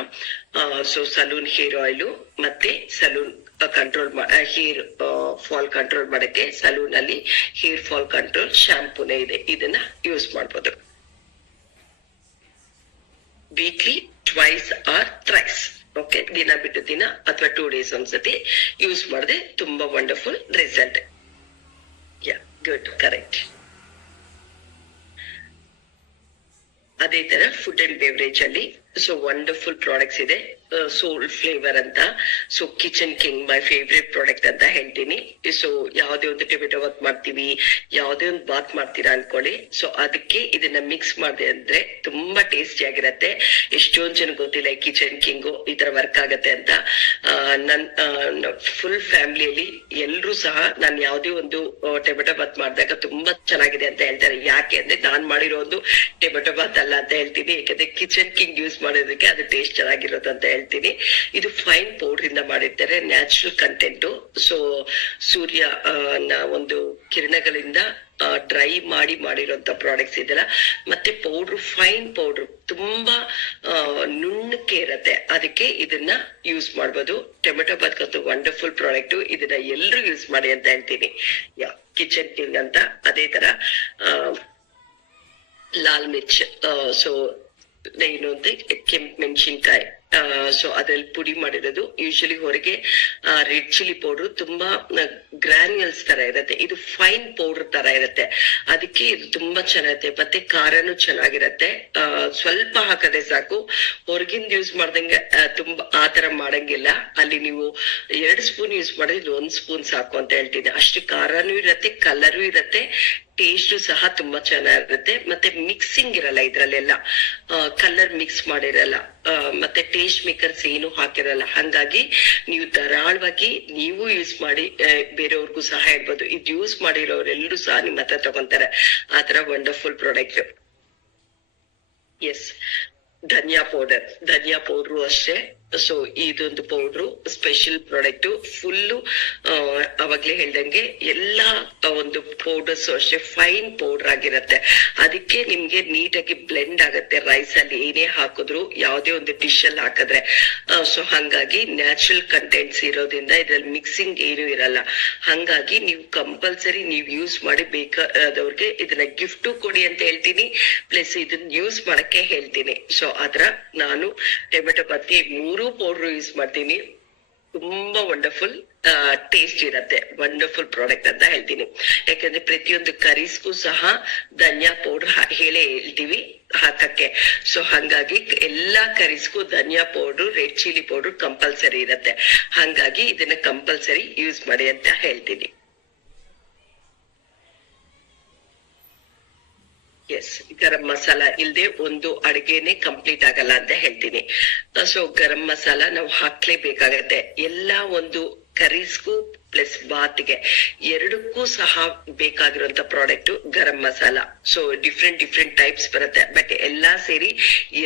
ಸೊ ಸಲೂನ್ ಹೇರ್ ಆಯಿಲ್ ಮತ್ತೆ salon control hair fall control ಮಾಡಕ್ಕೆ ಸಲೂನ್ ಅಲ್ಲಿ ಹೇರ್ ಫಾಲ್ ಕಂಟ್ರೋಲ್ ಶಾಂಪೂನೇ ಇದೆ, ಇದನ್ನ ಯೂಸ್ ಮಾಡ್ಬೋದು. Weekly twice R thrice. Okay, ದಿನ ಬಿಟ್ಟು ದಿನ ಅಥವಾ 2 days ಒಂದ್ಸತಿ ಯೂಸ್ ಮಾಡಿದ್ರೆ ತುಂಬಾ ವಂಡರ್ಫುಲ್ ರಿಸಲ್ಟ್. Good, correct. ಅದೇ ತರ ಫುಡ್ ಅಂಡ್ ಬೆವರೇಜ್ ಅಲ್ಲಿ ಸೊ ವಂಡರ್ಫುಲ್ ಪ್ರಾಡಕ್ಟ್ಸ್ ಇದೆ. ಸೋಲ್ ಫ್ಲೇವರ್ ಅಂತ, so kitchen king my favourite product ಅಂತ ಹೇಳ್ತೀನಿ. ಸೊ ಯಾವ್ದೇ ಒಂದು ಟೊಮೆಟೊ ಬಾತ್ ಮಾಡ್ತೀವಿ, ಯಾವ್ದೇ ಒಂದು ಬಾತ್ ಮಾಡ್ತೀರಾ ಅನ್ಕೊಳ್ಳಿ, ಸೊ ಅದಕ್ಕೆ ಇದನ್ನ ಮಿಕ್ಸ್ ಮಾಡಿದೆ ಅಂದ್ರೆ ತುಂಬಾ ಟೇಸ್ಟಿ ಆಗಿರತ್ತೆ. ಎಷ್ಟೊಂದ್ ಜನ ಗೊತ್ತಿಲ್ಲ ಈ ಕಿಚನ್ ಕಿಂಗು ಈ ತರ ವರ್ಕ್ ಆಗತ್ತೆ ಅಂತ. ನನ್ ಫುಲ್ ಫ್ಯಾಮಿಲಿಯಲ್ಲಿ ಎಲ್ರು ಸಹ ನಾನು ಯಾವ್ದೇ ಒಂದು ಟೊಮೆಟೊ ಬಾತ್ ಮಾಡಿದಾಗ ತುಂಬಾ ಚೆನ್ನಾಗಿದೆ ಅಂತ ಹೇಳ್ತಾರೆ. ಯಾಕೆ ಅಂದ್ರೆ ನಾನ್ ಮಾಡಿರೋ ಒಂದು ಟೊಮೆಟೊ ಬಾತ್ ಅಲ್ಲ ಅಂತ ಹೇಳ್ತೀನಿ, ಯಾಕಂದ್ರೆ ಕಿಚನ್ ಕಿಂಗ್ ಯೂಸ್ ಮಾಡೋದಕ್ಕೆ ಅದು ಟೇಸ್ಟ್ ಚೆನ್ನಾಗಿರೋದು ಅಂತ ಹೇಳ್ತೀನಿ. ಇದು ಫೈನ್ ಪೌಡರ್ ಇಂದ ಮಾಡಿರ್ತಾರೆ, ನ್ಯಾಚುರಲ್ ಕಂಟೆಂಟ್. ಸೊ ಸೂರ್ಯ ಒಂದು ಕಿರಣಗಳಿಂದ ಡ್ರೈ ಮಾಡಿರೋಂತ ಪ್ರಾಡಕ್ಟ್ಸ್ ಇದೆಲ್ಲ. ಮತ್ತೆ ಪೌಡ್ರು ಫೈನ್ ಪೌಡ್ರು ತುಂಬಾ ನುಣ್ಣಕ್ಕೆ ಇರತ್ತೆ, ಅದಕ್ಕೆ ಇದನ್ನ ಯೂಸ್ ಮಾಡ್ಬೋದು. ಟೊಮೆಟೊ ಬಾತ್ಗಂತೂ ವಂಡರ್ಫುಲ್ ಪ್ರಾಡಕ್ಟ್, ಇದನ್ನ ಎಲ್ರು ಯೂಸ್ ಮಾಡಿ ಅಂತ ಹೇಳ್ತೀನಿ. ಕಿಚನ್ ಕಿಂಗ್ ಅಂತ. ಅದೇ ತರ ಲಾಲ್ ಮಿರ್ಚ್, ಸೊ ಏನು ಅಂದ್ರೆ ಕೆಂಪು ಮೆಣಸಿನ್ಕಾಯಿ, ಸೊ ಅದ್ರಲ್ಲಿ ಪುಡಿ ಮಾಡಿರೋದು. ಯೂಶಲಿ ಹೊರಗೆ ರೆಡ್ ಚಿಲ್ಲಿ ಪೌಡರ್ ತುಂಬಾ ಗ್ರಾನ್ಯೂಲ್ಸ್ ತರ ಇರತ್ತೆ, ಇದು ಫೈನ್ ಪೌಡರ್ ತರ ಇರತ್ತೆ, ಅದಕ್ಕೆ ಇದು ತುಂಬಾ ಚೆನ್ನಾಗಿರುತ್ತೆ. ಮತ್ತೆ ಖಾರನು ಚೆನ್ನಾಗಿರತ್ತೆ. ಸ್ವಲ್ಪ ಹಾಕದೆ ಸಾಕು, ಹೊರಗಿಂದ ಯೂಸ್ ಮಾಡ್ದಂಗೆ ತುಂಬಾ ಆತರ ಮಾಡಂಗಿಲ್ಲ. ಅಲ್ಲಿ ನೀವು 2 ಸ್ಪೂನ್ ಯೂಸ್ ಮಾಡಿದ್ರೆ 1 ಸ್ಪೂನ್ ಸಾಕು ಅಂತ ಹೇಳ್ತೀನಿ. ಅಷ್ಟು ಖಾರನೂ ಇರತ್ತೆ, ಕಲರು ಇರತ್ತೆ, ಟೇಸ್ಟ್ ಸಹ ತುಂಬಾ ಚೆನ್ನಾಗಿರುತ್ತೆ. ಮತ್ತೆ ಮಿಕ್ಸಿಂಗ್ ಇರಲ್ಲ ಇದ್ರಲ್ಲೆಲ್ಲ, ಕಲರ್ ಮಿಕ್ಸ್ ಮಾಡಿರಲ್ಲ, ಮತ್ತೆ ಟೇಸ್ಟ್ ಮೇಕರ್ಸ್ ಏನು ಹಾಕಿರಲ್ಲ. ಹಂಗಾಗಿ ನೀವು ಧಾರಾಳವಾಗಿ ನೀವು ಯೂಸ್ ಮಾಡಿ ಬೇರೆಯವ್ರಿಗೂ ಸಹ ಹೇಳ್ಬೋದು. ಇದು ಯೂಸ್ ಮಾಡಿರೋರೆಲ್ಲರೂ ಸಹ ನಿಮ್ಮ ಹತ್ರ ತಗೊಂತಾರೆ. ಆತರ ವಂಡರ್ಫುಲ್ ಪ್ರಾಡಕ್ಟ್. ಎಸ್, ಧನಿಯಾ ಪೌಡರ್ ಅಷ್ಟೇ. ಸೊ ಇದೊಂದು ಪೌಡ್ರು ಸ್ಪೆಷಲ್ ಪ್ರಾಡಕ್ಟ್. ಫುಲ್ಲು ಅವಾಗ್ಲೇ ಹೇಳ್ದಂಗೆ ಎಲ್ಲಾ ಒಂದು ಪೌಡರ್ಸ್ ಅಷ್ಟೇ ಫೈನ್ ಪೌಡರ್ ಆಗಿರತ್ತೆ. ಅದಕ್ಕೆ ನಿಮ್ಗೆ ನೀಟಾಗಿ ಬ್ಲೆಂಡ್ ಆಗತ್ತೆ ರೈಸ್ ಅಲ್ಲಿ ಏನೇ ಹಾಕಿದ್ರು, ಯಾವ್ದೇ ಒಂದು ಡಿಶ್ ಅಲ್ಲಿ ಹಾಕಿದ್ರೆ. ಸೊ ಹಂಗಾಗಿ ನ್ಯಾಚುರಲ್ ಕಂಟೆಂಟ್ಸ್ ಇರೋದ್ರಿಂದ ಇದ್ರಲ್ಲಿ ಮಿಕ್ಸಿಂಗ್ ಏನು ಇರಲ್ಲ. ಹಂಗಾಗಿ ನೀವು ಕಂಪಲ್ಸರಿ ನೀವು ಯೂಸ್ ಮಾಡಿ ಬೇಕಾದವ್ರಿಗೆ ಇದನ್ನ ಗಿಫ್ಟ್ ಕೊಡಿ ಅಂತ ಹೇಳ್ತೀನಿ, ಪ್ಲಸ್ ಇದನ್ನ ಯೂಸ್ ಮಾಡಕ್ಕೆ ಹೇಳ್ತೀನಿ. ಸೊ ಆತರ ನಾನು ಟೊಮೆಟೊ ಬಾತ್ಗೆ 3 ಪೌಡರ್ ಯೂಸ್ ಮಾಡ್ತೀನಿ. ತುಂಬಾ ವಂಡರ್ಫುಲ್ ಟೇಸ್ಟ್ ಇರತ್ತೆ, ವಂಡರ್ಫುಲ್ ಪ್ರಾಡಕ್ಟ್ ಅಂತ ಹೇಳ್ತೀನಿ. ಯಾಕಂದ್ರೆ ಪ್ರತಿಯೊಂದು ಕರೀಸ್ಗೂ ಸಹ ಧನಿಯಾ ಪೌಡರ್ ಹೇಳೇ ಹೇಳ್ತೀವಿ ಹಾಕಕ್ಕೆ. ಸೊ ಹಂಗಾಗಿ ಎಲ್ಲಾ ಕರೀಸ್ಗೂ ಧನಿಯಾ powder, red chilli powder compulsory ಇರತ್ತೆ. ಹಂಗಾಗಿ ಇದನ್ನ ಕಂಪಲ್ಸರಿ ಯೂಸ್ ಮಾಡಿ ಅಂತ ಹೇಳ್ತೀನಿ. ಎಸ್, ಗರಂ ಮಸಾಲ ಇಲ್ದೆ ಒಂದು ಅಡಿಗೆನೆ ಕಂಪ್ಲೀಟ್ ಆಗಲ್ಲ ಅಂತ ಹೇಳ್ತೀನಿ. ಸೊ ಗರಂ ಮಸಾಲ ನಾವು ಹಾಕ್ಲೇಬೇಕಾಗತ್ತೆ. ಎಲ್ಲಾ ಒಂದು ಕರೀಸ್ಗೂ ಪ್ಲಸ್ ಬಾತ್ಗೆ ಎರಡಕ್ಕೂ ಸಹ ಬೇಕಾಗಿರುವಂತ product garam masala. So different types ಬರುತ್ತೆ, ಬಟ್ ಎಲ್ಲಾ ಸೇರಿ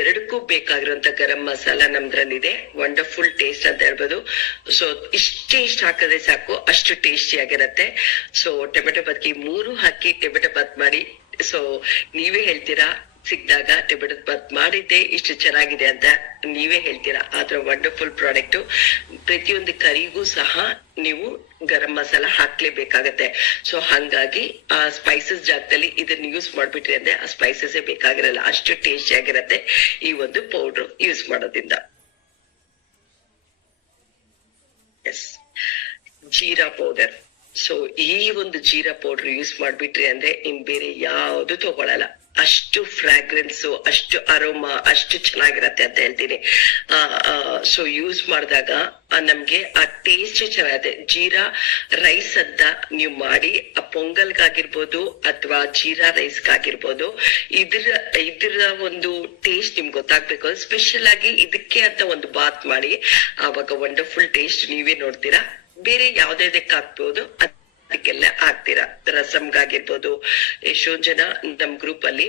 ಎರಡಕ್ಕೂ ಬೇಕಾಗಿರುವಂತ ಗರಂ ಮಸಾಲ ನಮ್ದ್ರಲ್ಲಿದೆ. ವಂಡರ್ಫುಲ್ ಟೇಸ್ಟ್ ಅಂತ ಹೇಳ್ಬೋದು. ಸೊ ಇಷ್ಟ ಹಾಕಿದ್ರೆ ಸಾಕು, ಅಷ್ಟು ಟೇಸ್ಟಿ ಆಗಿರತ್ತೆ. ಸೊ ಟೊಮೆಟೊ ಬಾತ್ಗೆ 3 ಹಾಕಿ ಟೊಮೆಟೊ ಬಾತ್ ಮಾಡಿ. ಸೊ ನೀವೇ ಹೇಳ್ತೀರಾ ಸಿಕ್ಕಿದಾಗ ಟೊಮೆಟೊ ಬಾತ್ ಮಾಡಿದ್ದೆ ಇಷ್ಟು ಚೆನ್ನಾಗಿದೆ ಅಂತ ನೀವೇ ಹೇಳ್ತೀರಾ. ಆದ್ರೆ ವಂಡರ್ಫುಲ್ ಪ್ರಾಡಕ್ಟ್. ಪ್ರತಿಯೊಂದು ಕರಿಗೂ ಸಹ ನೀವು ಗರಂ ಮಸಾಲ ಹಾಕ್ಲೇಬೇಕಾಗತ್ತೆ. ಸೊ ಹಂಗಾಗಿ ಆ ಸ್ಪೈಸಸ್ ಜಾಗದಲ್ಲಿ ಇದನ್ನ ಯೂಸ್ ಮಾಡ್ಬಿಟ್ರಿ ಅಂದ್ರೆ ಆ ಸ್ಪೈಸಸ್ ಬೇಕಾಗಿರಲ್ಲ, ಅಷ್ಟು ಟೇಸ್ಟಿ ಆಗಿರತ್ತೆ ಈ ಒಂದು ಪೌಡರ್ ಯೂಸ್ ಮಾಡೋದ್ರಿಂದ. Yes, jeera powder. ಸೊ ಈ ಒಂದು ಜೀರಾ ಪೌಡರ್ ಯೂಸ್ ಮಾಡ್ಬಿಟ್ರಿ ಅಂದ್ರೆ ಇನ್ ಬೇರೆ ಯಾವ್ದು ತಗೊಳಲ್ಲ. ಅಷ್ಟು ಫ್ರಾಗ್ರೆನ್ಸ್, ಅಷ್ಟು ಅರೋಮಾ, ಅಷ್ಟು ಚೆನ್ನಾಗಿರತ್ತೆ ಅಂತ ಹೇಳ್ತೀನಿ. ಸೊ ಯೂಸ್ ಮಾಡಿದಾಗ ನಮ್ಗೆ ಆ ಟೇಸ್ಟ್ ಚೆನ್ನಾಗಿದೆ. ಜೀರಾ ರೈಸ್ ಅಂತ ನೀವು ಮಾಡಿ ಪೊಂಗಲ್ಗಾಗಿರ್ಬೋದು ಅಥವಾ ಜೀರಾ ರೈಸ್ಗಾಗಿರ್ಬೋದು, ಇದ್ರ ಒಂದು ಟೇಸ್ಟ್ ನಿಮ್ಗೆ ಗೊತ್ತಾಗ್ಬೇಕು. ಸ್ಪೆಷಲ್ ಆಗಿ ಇದಕ್ಕೆ ಅಂತ ಒಂದು ಬಾತ್ ಮಾಡಿ, ಆವಾಗ ವಂಡರ್ಫುಲ್ ಟೇಸ್ಟ್ ನೀವೇ ನೋಡ್ತೀರಾ. ಬೇರೆ ಯಾವ್ದಕ್ಕೆ ಹಾಕ್ಬೋದು ಅದಕ್ಕೆಲ್ಲ ಹಾಕ್ತೀರಾ. ರಸಮ್ಗಾಗಿರ್ಬೋದು, ಎಷ್ಟೊಂದ್ ಜನ ನಮ್ ಗ್ರೂಪ್ ಅಲ್ಲಿ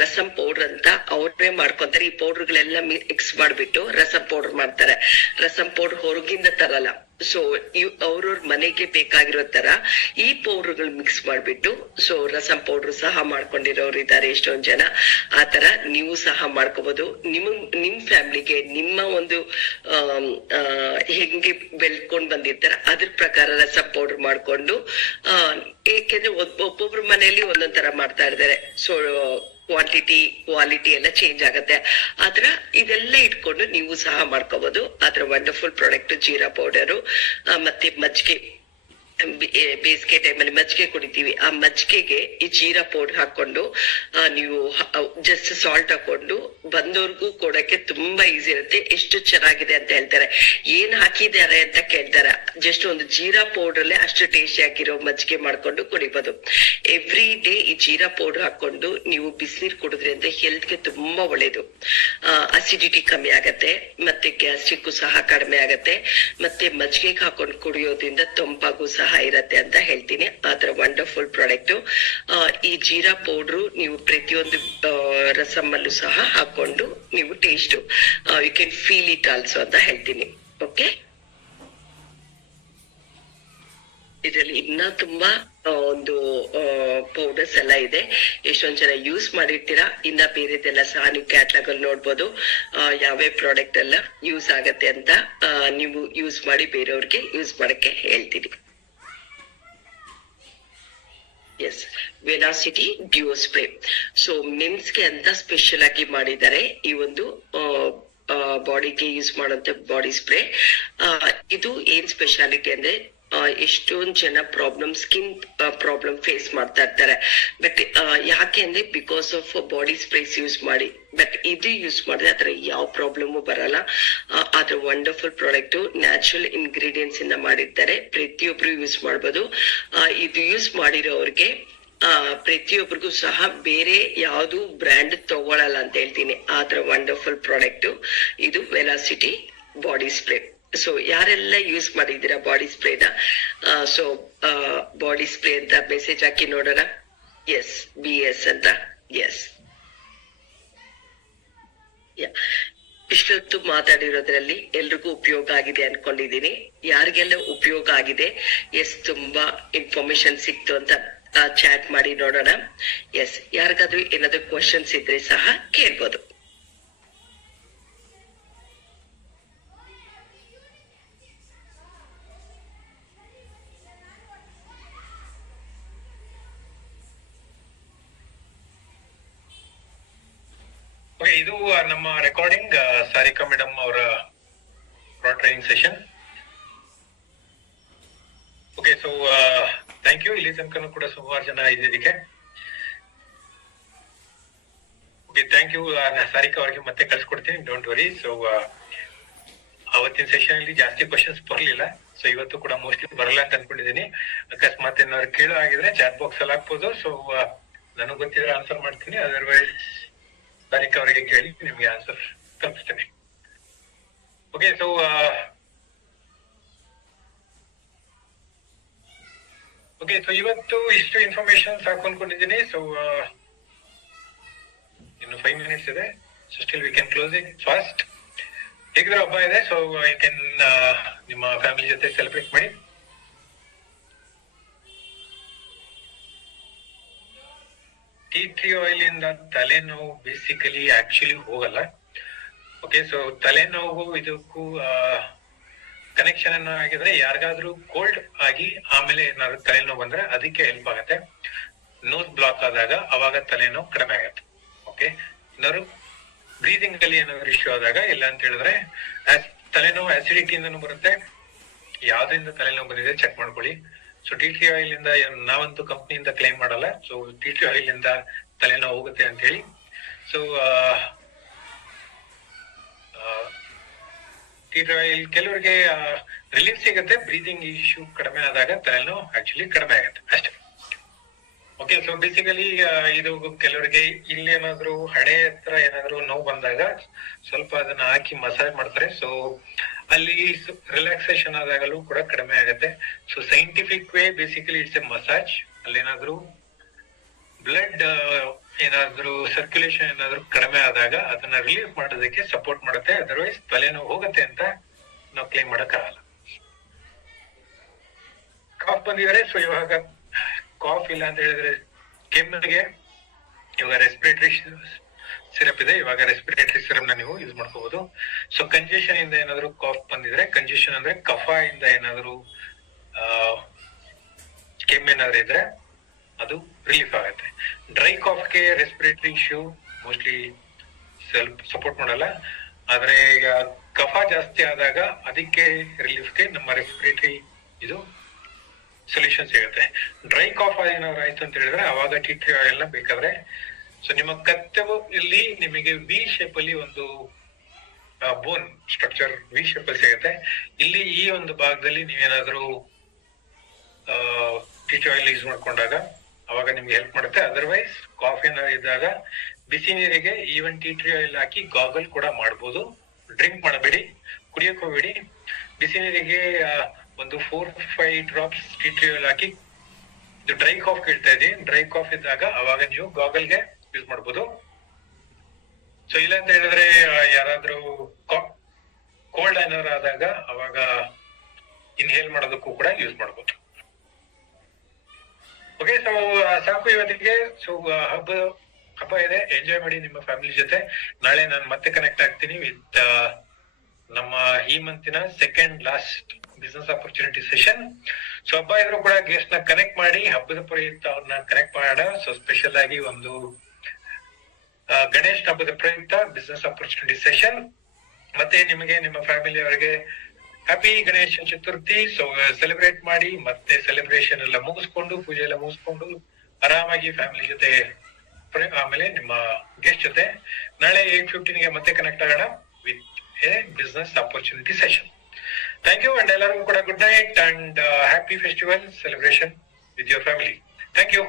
ರಸಂ ಪೌಡರ್ ಅಂತ ಅವ್ರೇ ಮಾಡ್ಕೊಂತಾರೆ. ಈ ಪೌಡರ್ಗಳೆಲ್ಲ ಮಿಕ್ಸ್ ಮಾಡ್ಬಿಟ್ಟು ರಸಂ ಪೌಡರ್ ಮಾಡ್ತಾರೆ. ರಸಂ ಪೌಡರ್ ಹೊರಗಿಂದ ತರಲ್ಲ. ಸೊ ಅವ್ರವ್ರ ಮನೆಗೆ ಬೇಕಾಗಿರೋ ತರ ಈ ಪೌಡರ್ಗಳು ಮಿಕ್ಸ್ ಮಾಡ್ಬಿಟ್ಟು, ಸೊ ರಸಂ ಪೌಡರ್ ಸಹ ಮಾಡ್ಕೊಂಡಿರೋರು ಇದ್ದಾರೆ ಎಷ್ಟೊಂದ್ ಜನ. ಆತರ ನೀವು ಸಹ ಮಾಡ್ಕೋಬಹುದು. ನಿಮ್ ಫ್ಯಾಮಿಲಿಗೆ ನಿಮ್ಮ ಒಂದು ಹೆಂಗೆ ಬೆಳ್ಕೊಂಡ್ ಬಂದಿರ್ತಾರ ಅದ್ರ ಪ್ರಕಾರ ರಸಂ ಪೌಡರ್ ಮಾಡ್ಕೊಂಡು, ಏಕೆಂದ್ರೆ ಒಬ್ಬೊಬ್ರು ಮನೆಯಲ್ಲಿ ಒಂದೊಂದ್ ತರ ಮಾಡ್ತಾ ಇರ್ತಾರೆ. ಸೊ ಕ್ವಾಲಿಟಿ ಎಲ್ಲ ಚೇಂಜ್ ಆಗತ್ತೆ. ಆತರ ಇದೆಲ್ಲ ಇಟ್ಕೊಂಡು ನೀವು ಸಹ ಮಾಡ್ಕೋಬಹುದು. ಆತರ ವಂಡರ್ಫುಲ್ ಪ್ರಾಡಕ್ಟ್ ಜೀರಾ ಪೌಡರು. ಮತ್ತೆ ಮಜ್ಜಿಗೆ ಬೇಸಿಗೆ ಟೈಮಲ್ಲಿ ಮಜ್ಜಿಗೆ ಕುಡಿತೀವಿ, ಆ ಮಜ್ಜಿಗೆಗೆ ಈ ಜೀರಾ ಪೌಡರ್ ಹಾಕೊಂಡು ನೀವು ಜಸ್ಟ್ ಸಾಲ್ಟ್ ಹಾಕೊಂಡು ಬಂದವ್ರಿಗೂ ಕೊಡಕ್ಕೆ ತುಂಬಾ ಈಸಿ ಇರುತ್ತೆ. ಎಷ್ಟು ಚೆನ್ನಾಗಿದೆ ಅಂತ ಹೇಳ್ತಾರೆ. ಏನ್ ಹಾಕಿದ್ದಾರೆ ಅಂತ ಕೇಳ್ತಾರೆ. ಜಸ್ಟ್ ಒಂದು ಜೀರಾ ಪೌಡರ್ ಅಲ್ಲೇ ಅಷ್ಟು ಟೇಸ್ಟಿ ಆಗಿರೋ ಮಜ್ಜಿಗೆ ಮಾಡ್ಕೊಂಡು ಕುಡಿಬಹುದು. ಎವ್ರಿ ಡೇ ಈ ಜೀರಾ ಪೌಡರ್ ಹಾಕೊಂಡು ನೀವು ಬಿಸಿನೀರು ಕುಡಿದ್ರಿಂದ ಹೆಲ್ತ್ ಗೆ ತುಂಬಾ ಒಳ್ಳೇದು. ಅಸಿಡಿಟಿ ಕಮ್ಮಿ ಆಗತ್ತೆ, ಮತ್ತೆ ಗ್ಯಾಸ್ಟ್ರಿಕ್ ಸಹ ಕಡಿಮೆ ಆಗತ್ತೆ, ಮತ್ತೆ ಮಜ್ಜಿಗೆಗೆ ಹಾಕೊಂಡು ಕುಡಿಯೋದ್ರಿಂದ ತಂಪಾಗೂ ಸಹ ಇರತ್ತೆ ಅಂತ ಹೇಳ್ತೀನಿ. ಆತರ ವಂಡರ್ಫುಲ್ ಪ್ರಾಡಕ್ಟ್. ಈ ಜೀರಾ ಪೌಡ್ರು ನೀವು ಪ್ರತಿಯೊಂದು ರಸಮಲ್ಲೂ ಸಹ ಹಾಕೊಂಡು ನೀವು taste you can feel it also ಅಂತ ಹೇಳ್ತೀನಿ. ಓಕೆ, ಇದರಲ್ಲಿ ಇನ್ನ ತುಂಬಾ ಒಂದು ಪೌಡರ್ಸ್ ಎಲ್ಲ ಇದೆ. ಎಷ್ಟೊಂದ್ ಜನ ಯೂಸ್ ಮಾಡಿರ್ತೀರಾ. ಇನ್ನ ಬೇರೆದೆಲ್ಲ ಸಹ ನೀವು ಕ್ಯಾಟ್ಲಾಗ್ ಅಲ್ಲಿ ನೋಡ್ಬೋದು ಯಾವ್ಯಾವ ಪ್ರಾಡಕ್ಟ್ ಎಲ್ಲ ಯೂಸ್ ಆಗತ್ತೆ ಅಂತ. ನೀವು ಯೂಸ್ ಮಾಡಿ ಬೇರೆಯವ್ರಿಗೆ ಯೂಸ್ ಮಾಡಕ್ಕೆ ಹೇಳ್ತೀನಿ. Yes, velocity dew spray. So ಮೆನ್ಸ್ಗೆ ಅಂತ ಸ್ಪೆಷಲ್ ಆಗಿ ಮಾಡಿದ್ದಾರೆ ಈ ಒಂದು ಬಾಡಿಗೆ ಯೂಸ್ ಮಾಡುವಂತ ಬಾಡಿ ಸ್ಪ್ರೇ. ಇದು ಏನ್ ಸ್ಪೆಷಾಲಿಟಿ ಅಂದ್ರೆ ಎಷ್ಟೊಂದ್ ಜನ ಸ್ಕಿನ್ ಪ್ರಾಬ್ಲಮ್ ಫೇಸ್ ಮಾಡ್ತಾ ಇರ್ತಾರೆ. ಬಟ್ ಯಾಕೆ ಅಂದ್ರೆ because of body sprays use ಮಾಡಿ. ಬಟ್ ಇದು ಯೂಸ್ ಮಾಡಿದ್ರೆ ಆತರ ಯಾವ ಪ್ರಾಬ್ಲಮ್ ಬರಲ್ಲ. ಅದ್ರ ವಂಡರ್ಫುಲ್ ಪ್ರಾಡಕ್ಟ್, ನ್ಯಾಚುರಲ್ ಇಂಗ್ರೀಡಿಯೆಂಟ್ಸ್ ಇಂದ ಮಾಡಿರ್ತಾರೆ. ಪ್ರತಿಯೊಬ್ರು ಯೂಸ್ ಮಾಡ್ಬೋದು. ಇದು ಯೂಸ್ ಮಾಡಿರೋರ್ಗೆ ಪ್ರತಿಯೊಬ್ಬರಿಗೂ ಸಹ ಬೇರೆ ಯಾವ್ದು ಬ್ರ್ಯಾಂಡ್ ತಗೊಳಲ್ಲ ಅಂತ ಹೇಳ್ತೀನಿ. ಆತರ ವಂಡರ್ಫುಲ್ ಪ್ರಾಡಕ್ಟ್ ಇದು ವೆಲಾಸಿಟಿ ಬಾಡಿ ಸ್ಪ್ರೇ. ಸೊ ಯಾರೆಲ್ಲ ಯೂಸ್ ಮಾಡಿದ್ದೀರಾ ಬಾಡಿ ಸ್ಪ್ರೇನ? ಸೊ ಬಾಡಿ ಸ್ಪ್ರೇ ಅಂತ ಮೆಸೇಜ್ ಹಾಕಿ ನೋಡೋಣ. ಎಸ್, BS ಅಂತ. ಎಸ್, ಇಷ್ಟೊತ್ತು ಮಾತಾಡಿರೋದ್ರಲ್ಲಿ ಎಲ್ರಿಗೂ ಉಪಯೋಗ ಆಗಿದೆ ಅನ್ಕೊಂಡಿದೀನಿ. ಯಾರಿಗೆಲ್ಲ ಉಪಯೋಗ ಆಗಿದೆ, ಎಸ್ ತುಂಬಾ ಇನ್ಫಾರ್ಮೇಶನ್ ಸಿಕ್ತು ಅಂತ ಚಾಟ್ ಮಾಡಿ ನೋಡೋಣ. ಎಸ್, ಯಾರಿಗಾದ್ರೂ ಏನಾದ್ರು ಕ್ವಶನ್ಸ್ ಇದ್ರೆ ಸಹ ಕೇಳ್ಬೋದು. ಇದು ನಮ್ಮ ರೆಕಾರ್ಡಿಂಗ್ ಸಾರಿಕಾ ಮೇಡಮ್ ಅವರ training session. Okay, so thank you. ಇಲ್ಲಿ ತನಕ ಕೂಡ ಸುಮಾರು ಜನ ಇದಕ್ಕೆ. Okay, thank you. ಸಾರಿಕಾ ಅವರಿಗೆ ಮತ್ತೆ ಕಳ್ಸಿಕೊಡ್ತೀನಿ, ಡೋಂಟ್ ವರಿ. ಸೊ ಅವತ್ತಿನ ಸೆಷನ್ ಅಲ್ಲಿ ಜಾಸ್ತಿ ಕ್ವಶನ್ಸ್ ಬರ್ಲಿಲ್ಲ. ಸೊ ಇವತ್ತು ಕೂಡ ಮೋಸ್ಟ್ಲಿ ಬರಲ್ಲ ಅಂತ ಅನ್ಕೊಂಡಿದೀನಿ. ಅಕಸ್ಮಾತ್ ಏನಾದ್ರು ಕೇಳೋ ಆಗಿದ್ರೆ ಚಾಟ್ ಬಾಕ್ಸ್ ಅಲ್ಲಿ ಹಾಕ್ಬೋದು. ಸೊ ನನಗೆ ಗೊತ್ತಿದ್ರೆ ಆನ್ಸರ್ ಮಾಡ್ತೀನಿ, ಅದರ್ವೈಸ್ ಸಾರಿಕಾ ಅವರಿಗೆ ಕೇಳಿ ನಿಮ್ಗೆ ಆನ್ಸರ್ ತಲುಪಿಸ್ತೇನೆ. ಓಕೆ, ಸೊ ಇವತ್ತು ಇಷ್ಟು ಇನ್ಫಾರ್ಮೇಶನ್ ಸಾಕು ಅನ್ಕೊಂಡಿದ್ದೀನಿ. ಸೊ ಇನ್ನು 5 minutes ಇದೆ. So still we can close it fast. ಹೇಗಿದ್ರೆ ಹಬ್ಬ ಇದೆ, ಸೊ ಯು ಕ್ಯಾನ್ ನಿಮ್ಮ ಫ್ಯಾಮಿಲಿ ಜೊತೆ ಸೆಲೆಬ್ರೇಟ್ ಮಾಡಿ. ಟೀ ಟ್ರೀ ಆಯಿಲ್ ಇಂದ ತಲೆನೋವು ಬೇಸಿಕಲಿ ಆಕ್ಚುಲಿ ಹೋಗಲ್ಲ. ಓಕೆ, ಸೊ ತಲೆನೋವು ಇದಕ್ಕೂ ಕನೆಕ್ಷನ್ ಅನ್ನ ಆಗಿದ್ರೆ ಯಾರಿಗಾದ್ರೂ ಕೋಲ್ಡ್ ಆಗಿ ಆಮೇಲೆ ಏನಾದ್ರು ತಲೆನೋವು ಬಂದ್ರೆ ಅದಕ್ಕೆ ಹೆಲ್ಪ್ ಆಗುತ್ತೆ. ನೋಸ್ ಬ್ಲಾಕ್ ಆದಾಗ ಅವಾಗ ತಲೆನೋವು ಕಡಿಮೆ ಆಗತ್ತೆ. ಓಕೆ, ಏನಾದ್ರು ಬ್ರೀದಿಂಗ್ ಅಲ್ಲಿ ಏನಾದ್ರು ಇಶ್ಯೂ ಆದಾಗ, ಇಲ್ಲ ಅಂತ ಹೇಳಿದ್ರೆ ತಲೆನೋವು ಆಸಿಡಿಟಿ ಇಂದನೂ ಬರುತ್ತೆ. ಯಾವ್ದ್ರಿಂದ ತಲೆನೋವು ಬಂದಿದೆ ಚೆಕ್ ಮಾಡ್ಕೊಳ್ಳಿ. ಸೊ ಟೀ ಟ್ರೀ ಆಯಿಲ್ ಇಂದ ನಾವಂತೂ ಕಂಪ್ನಿಯಿಂದ ಕ್ಲೈಮ್ ಮಾಡಲ್ಲ. ಸೊ ಟೀ ಟ್ರೀ ಆಯಿಲ್ ಇಂದ ತಲೆನೋವು ಹೋಗುತ್ತೆ ಅಂತ ಹೇಳಿ. ಸೊ ಟೀ ಟ್ರೀ ಆಯಿಲ್ ಕೆಲವರಿಗೆ ರಿಲೀಫ್ ಸಿಗುತ್ತೆ. ಬ್ರೀದಿಂಗ್ ಇಶ್ಯೂ ಕಡಿಮೆ ಆದಾಗ ತಲೆನೋವು ಆಕ್ಚುಲಿ ಕಡಿಮೆ ಆಗುತ್ತೆ ಅಷ್ಟೇ. ಓಕೆ, ಸೊ ಬೇಸಿಕಲಿ ಇದು ಕೆಲವರಿಗೆ ಇಲ್ಲಿ ಏನಾದ್ರು ಹಣೆ ಹತ್ರ ಏನಾದ್ರು ನೋವು ಬಂದಾಗ ಸ್ವಲ್ಪ ಅದನ್ನ ಹಾಕಿ ಮಸಾಜ್ ಮಾಡ್ತಾರೆ. ಸೊ ಅಲ್ಲಿ ರಿಲ್ಯಾಕ್ಸೇಷನ್ ಆದಾಗಲೂ ಕೂಡ ಕಡಿಮೆ ಆಗುತ್ತೆ. So scientific way basically it's A massage. ಅಲ್ಲಿ ಏನಾದ್ರು ಬ್ಲಡ್ ಏನಾದ್ರು ಸರ್ಕ್ಯುಲೇಷನ್ ಏನಾದ್ರು ಕಡಿಮೆ ಆದಾಗ ಅದನ್ನ ರಿಲೀಫ್ ಮಾಡೋದಕ್ಕೆ ಸಪೋರ್ಟ್ ಮಾಡುತ್ತೆ. ಅದರ್ವೈಸ್ ತಲೆನೋವು ಹೋಗುತ್ತೆ ಅಂತ ನಾವು ಕ್ಲೈಮ್ ಮಾಡಕ್ ಆಗಲ್ಲ. ಕಾಫ್ ಬಂದಿದ್ರೆ, ಸೊ ಇವಾಗ ಕಾಫ್ ಇಲ್ಲ ಅಂತ ಹೇಳಿದ್ರೆ ಕೆಮ್ಮಿಗೆ ಇವಾಗ ರೆಸ್ಪಿರೇಟರಿ ಸಿರಪ್ ಇದೆ. ಇವಾಗ ರೆಸ್ಪಿರೇಟರಿ ಸಿರಪ್ ನ ನೀವು ಯೂಸ್ ಮಾಡ್ಕೋಬಹುದು. ಸೊ ಕಂಜೆಷನ್ ಇಂದ ಏನಾದ್ರು ಕಾಫ್ ಬಂದಿದ್ರೆ, ಕಂಜೆಷನ್ ಅಂದ್ರೆ ಕಫ ಇಂದ ಏನಾದ್ರು ಕೆಮ್ಮೇನಾದ್ರು ಇದ್ರೆ ಅದು ರಿಲೀಫ್ ಆಗುತ್ತೆ. ಡ್ರೈ ಕಾಫ್ಗೆ ರೆಸ್ಪಿರೇಟರಿ ಇಶ್ಯೂ ಮೋಸ್ಟ್ಲಿ ಸ್ವಲ್ಪ ಸಪೋರ್ಟ್ ಮಾಡಲ್ಲ. ಆದ್ರೆ ಈಗ ಕಫ ಜಾಸ್ತಿ ಆದಾಗ ಅದಕ್ಕೆ ರಿಲೀಫ್ಗೆ ನಮ್ಮ ರೆಸ್ಪಿರೇಟರಿ ಇದು ಸೊಲ್ಯೂಷನ್ ಸಿಗುತ್ತೆ. ಡ್ರೈ ಕಾಫ್ ಏನಾದ್ರು ಆಯ್ತು ಅಂತ ಹೇಳಿದ್ರೆ ಅವಾಗ ಟೀ ಟ್ರೀ ಆಯಿಲ್ ನ ಬೇಕಾದ್ರೆ ಸೊ ನಿಮ್ಮ ಕತ್ತೆವು ಇಲ್ಲಿ ನಿಮಗೆ ವಿ ಶೇಪ್ ಅಲ್ಲಿ ಒಂದು ಬೋನ್ ಸ್ಟ್ರಕ್ಚರ್ ವಿ ಶೇಪ್ ಅಲ್ಲಿ ಸಿಗುತ್ತೆ. ಇಲ್ಲಿ ಈ ಒಂದು ಭಾಗದಲ್ಲಿ ನೀವೇನಾದ್ರೂ ಟೀ ಟ್ರೀ ಆಯಿಲ್ ಯೂಸ್ ಮಾಡ್ಕೊಂಡಾಗ ಅವಾಗ ನಿಮ್ಗೆ ಹೆಲ್ಪ್ ಮಾಡುತ್ತೆ. ಅದರ್ವೈಸ್ ಕಾಫಿ ಏನಾದ್ರು ಇದ್ದಾಗ ಬಿಸಿ ನೀರಿಗೆ ಈವನ್ ಟೀ ಟ್ರೀ ಆಯಿಲ್ ಹಾಕಿ ಗಾಗಲ್ ಕೂಡ ಮಾಡ್ಬೋದು. ಡ್ರಿಂಕ್ ಮಾಡಬೇಡಿ, ಕುಡಿಯಕ್ ಹೋಗ್ಬೇಡಿ. ಬಿಸಿ ನೀರಿಗೆ ಒಂದು 4-5 ಡ್ರಾಪ್ಸ್ ಟೀ ಟ್ರೀ ಆಯಿಲ್ ಹಾಕಿ, ಇದು ಡ್ರೈ ಕಾಫ್ ಕೇಳ್ತಾ ಇದೀನಿ, ಡ್ರೈ ಕಾಫ್ ಇದ್ದಾಗ ಅವಾಗ ನೀವು ಗಾಗಲ್ಗೆ ಯೂಸ್ ಮಾಡ್ಬೋದು. ಸೊ ಇಲ್ಲ ಅಂತ ಹೇಳಿದ್ರೆ ಯಾರಾದ್ರೂ ಕೋಲ್ಡ್ ಏನಾದ್ರು ಆದಾಗ ಅವಾಗ ಇನ್ಹೇಲ್ ಮಾಡೋದಕ್ಕೂ ಕೂಡ ಯೂಸ್ ಮಾಡ್ಬೋದು. ಓಕೆ, ಸೊ ಸಾಕು ಇವತ್ತಿಗೆ. ಸೊ ಹಬ್ಬ ಇದೆ, ಎಂಜಾಯ್ ಮಾಡಿ ನಿಮ್ಮ ಫ್ಯಾಮಿಲಿ ಜೊತೆ. ನಾಳೆ ನಾನು ಮತ್ತೆ ಕನೆಕ್ಟ್ ಆಗ್ತೀನಿ ವಿತ್ ನಮ್ಮ ಈ ಮಂತಿನ second last business opportunity session. So ಹಬ್ಬ ಇದ್ರು ಕೂಡ ಗೆಸ್ಟ್ ನ ಕನೆಕ್ಟ್ ಮಾಡಿ ಹಬ್ಬದ ಪ್ರಯುಕ್ತ ಅವ್ರನ್ನ ಕನೆಕ್ಟ್ ಮಾಡೋಣ. ಸೊ ಸ್ಪೆಷಲ್ ಆಗಿ ಒಂದು ಗಣೇಶ್ ಹಬ್ಬದ ಪ್ರಯುಕ್ತ ಬಿಸ್ನೆಸ್ ಆಪರ್ಚುನಿಟಿ ಸೆಷನ್. ಮತ್ತೆ ನಿಮಗೆ ನಿಮ್ಮ ಫ್ಯಾಮಿಲಿ ಅವರಿಗೆ happy Ganesha Chaturthi. So celebrate ಮಾಡಿ, ಮತ್ತೆ ಸೆಲೆಬ್ರೇಷನ್ ಎಲ್ಲ ಮುಗಿಸ್ಕೊಂಡು, ಪೂಜೆ ಎಲ್ಲ ಮುಗಿಸ್ಕೊಂಡು ಆರಾಮಾಗಿ ಫ್ಯಾಮಿಲಿ ಜೊತೆ, ಆಮೇಲೆ ನಿಮ್ಮ ಗೆಸ್ಟ್ ಜೊತೆ ನಾಳೆ 8:15 ಮತ್ತೆ ಕನೆಕ್ಟ್ ಆಗೋಣ with a business opportunity session. Thank you and ಎಲ್ಲರಿಗೂ ಕೂಡ good night and happy festival celebration with your family. Thank you.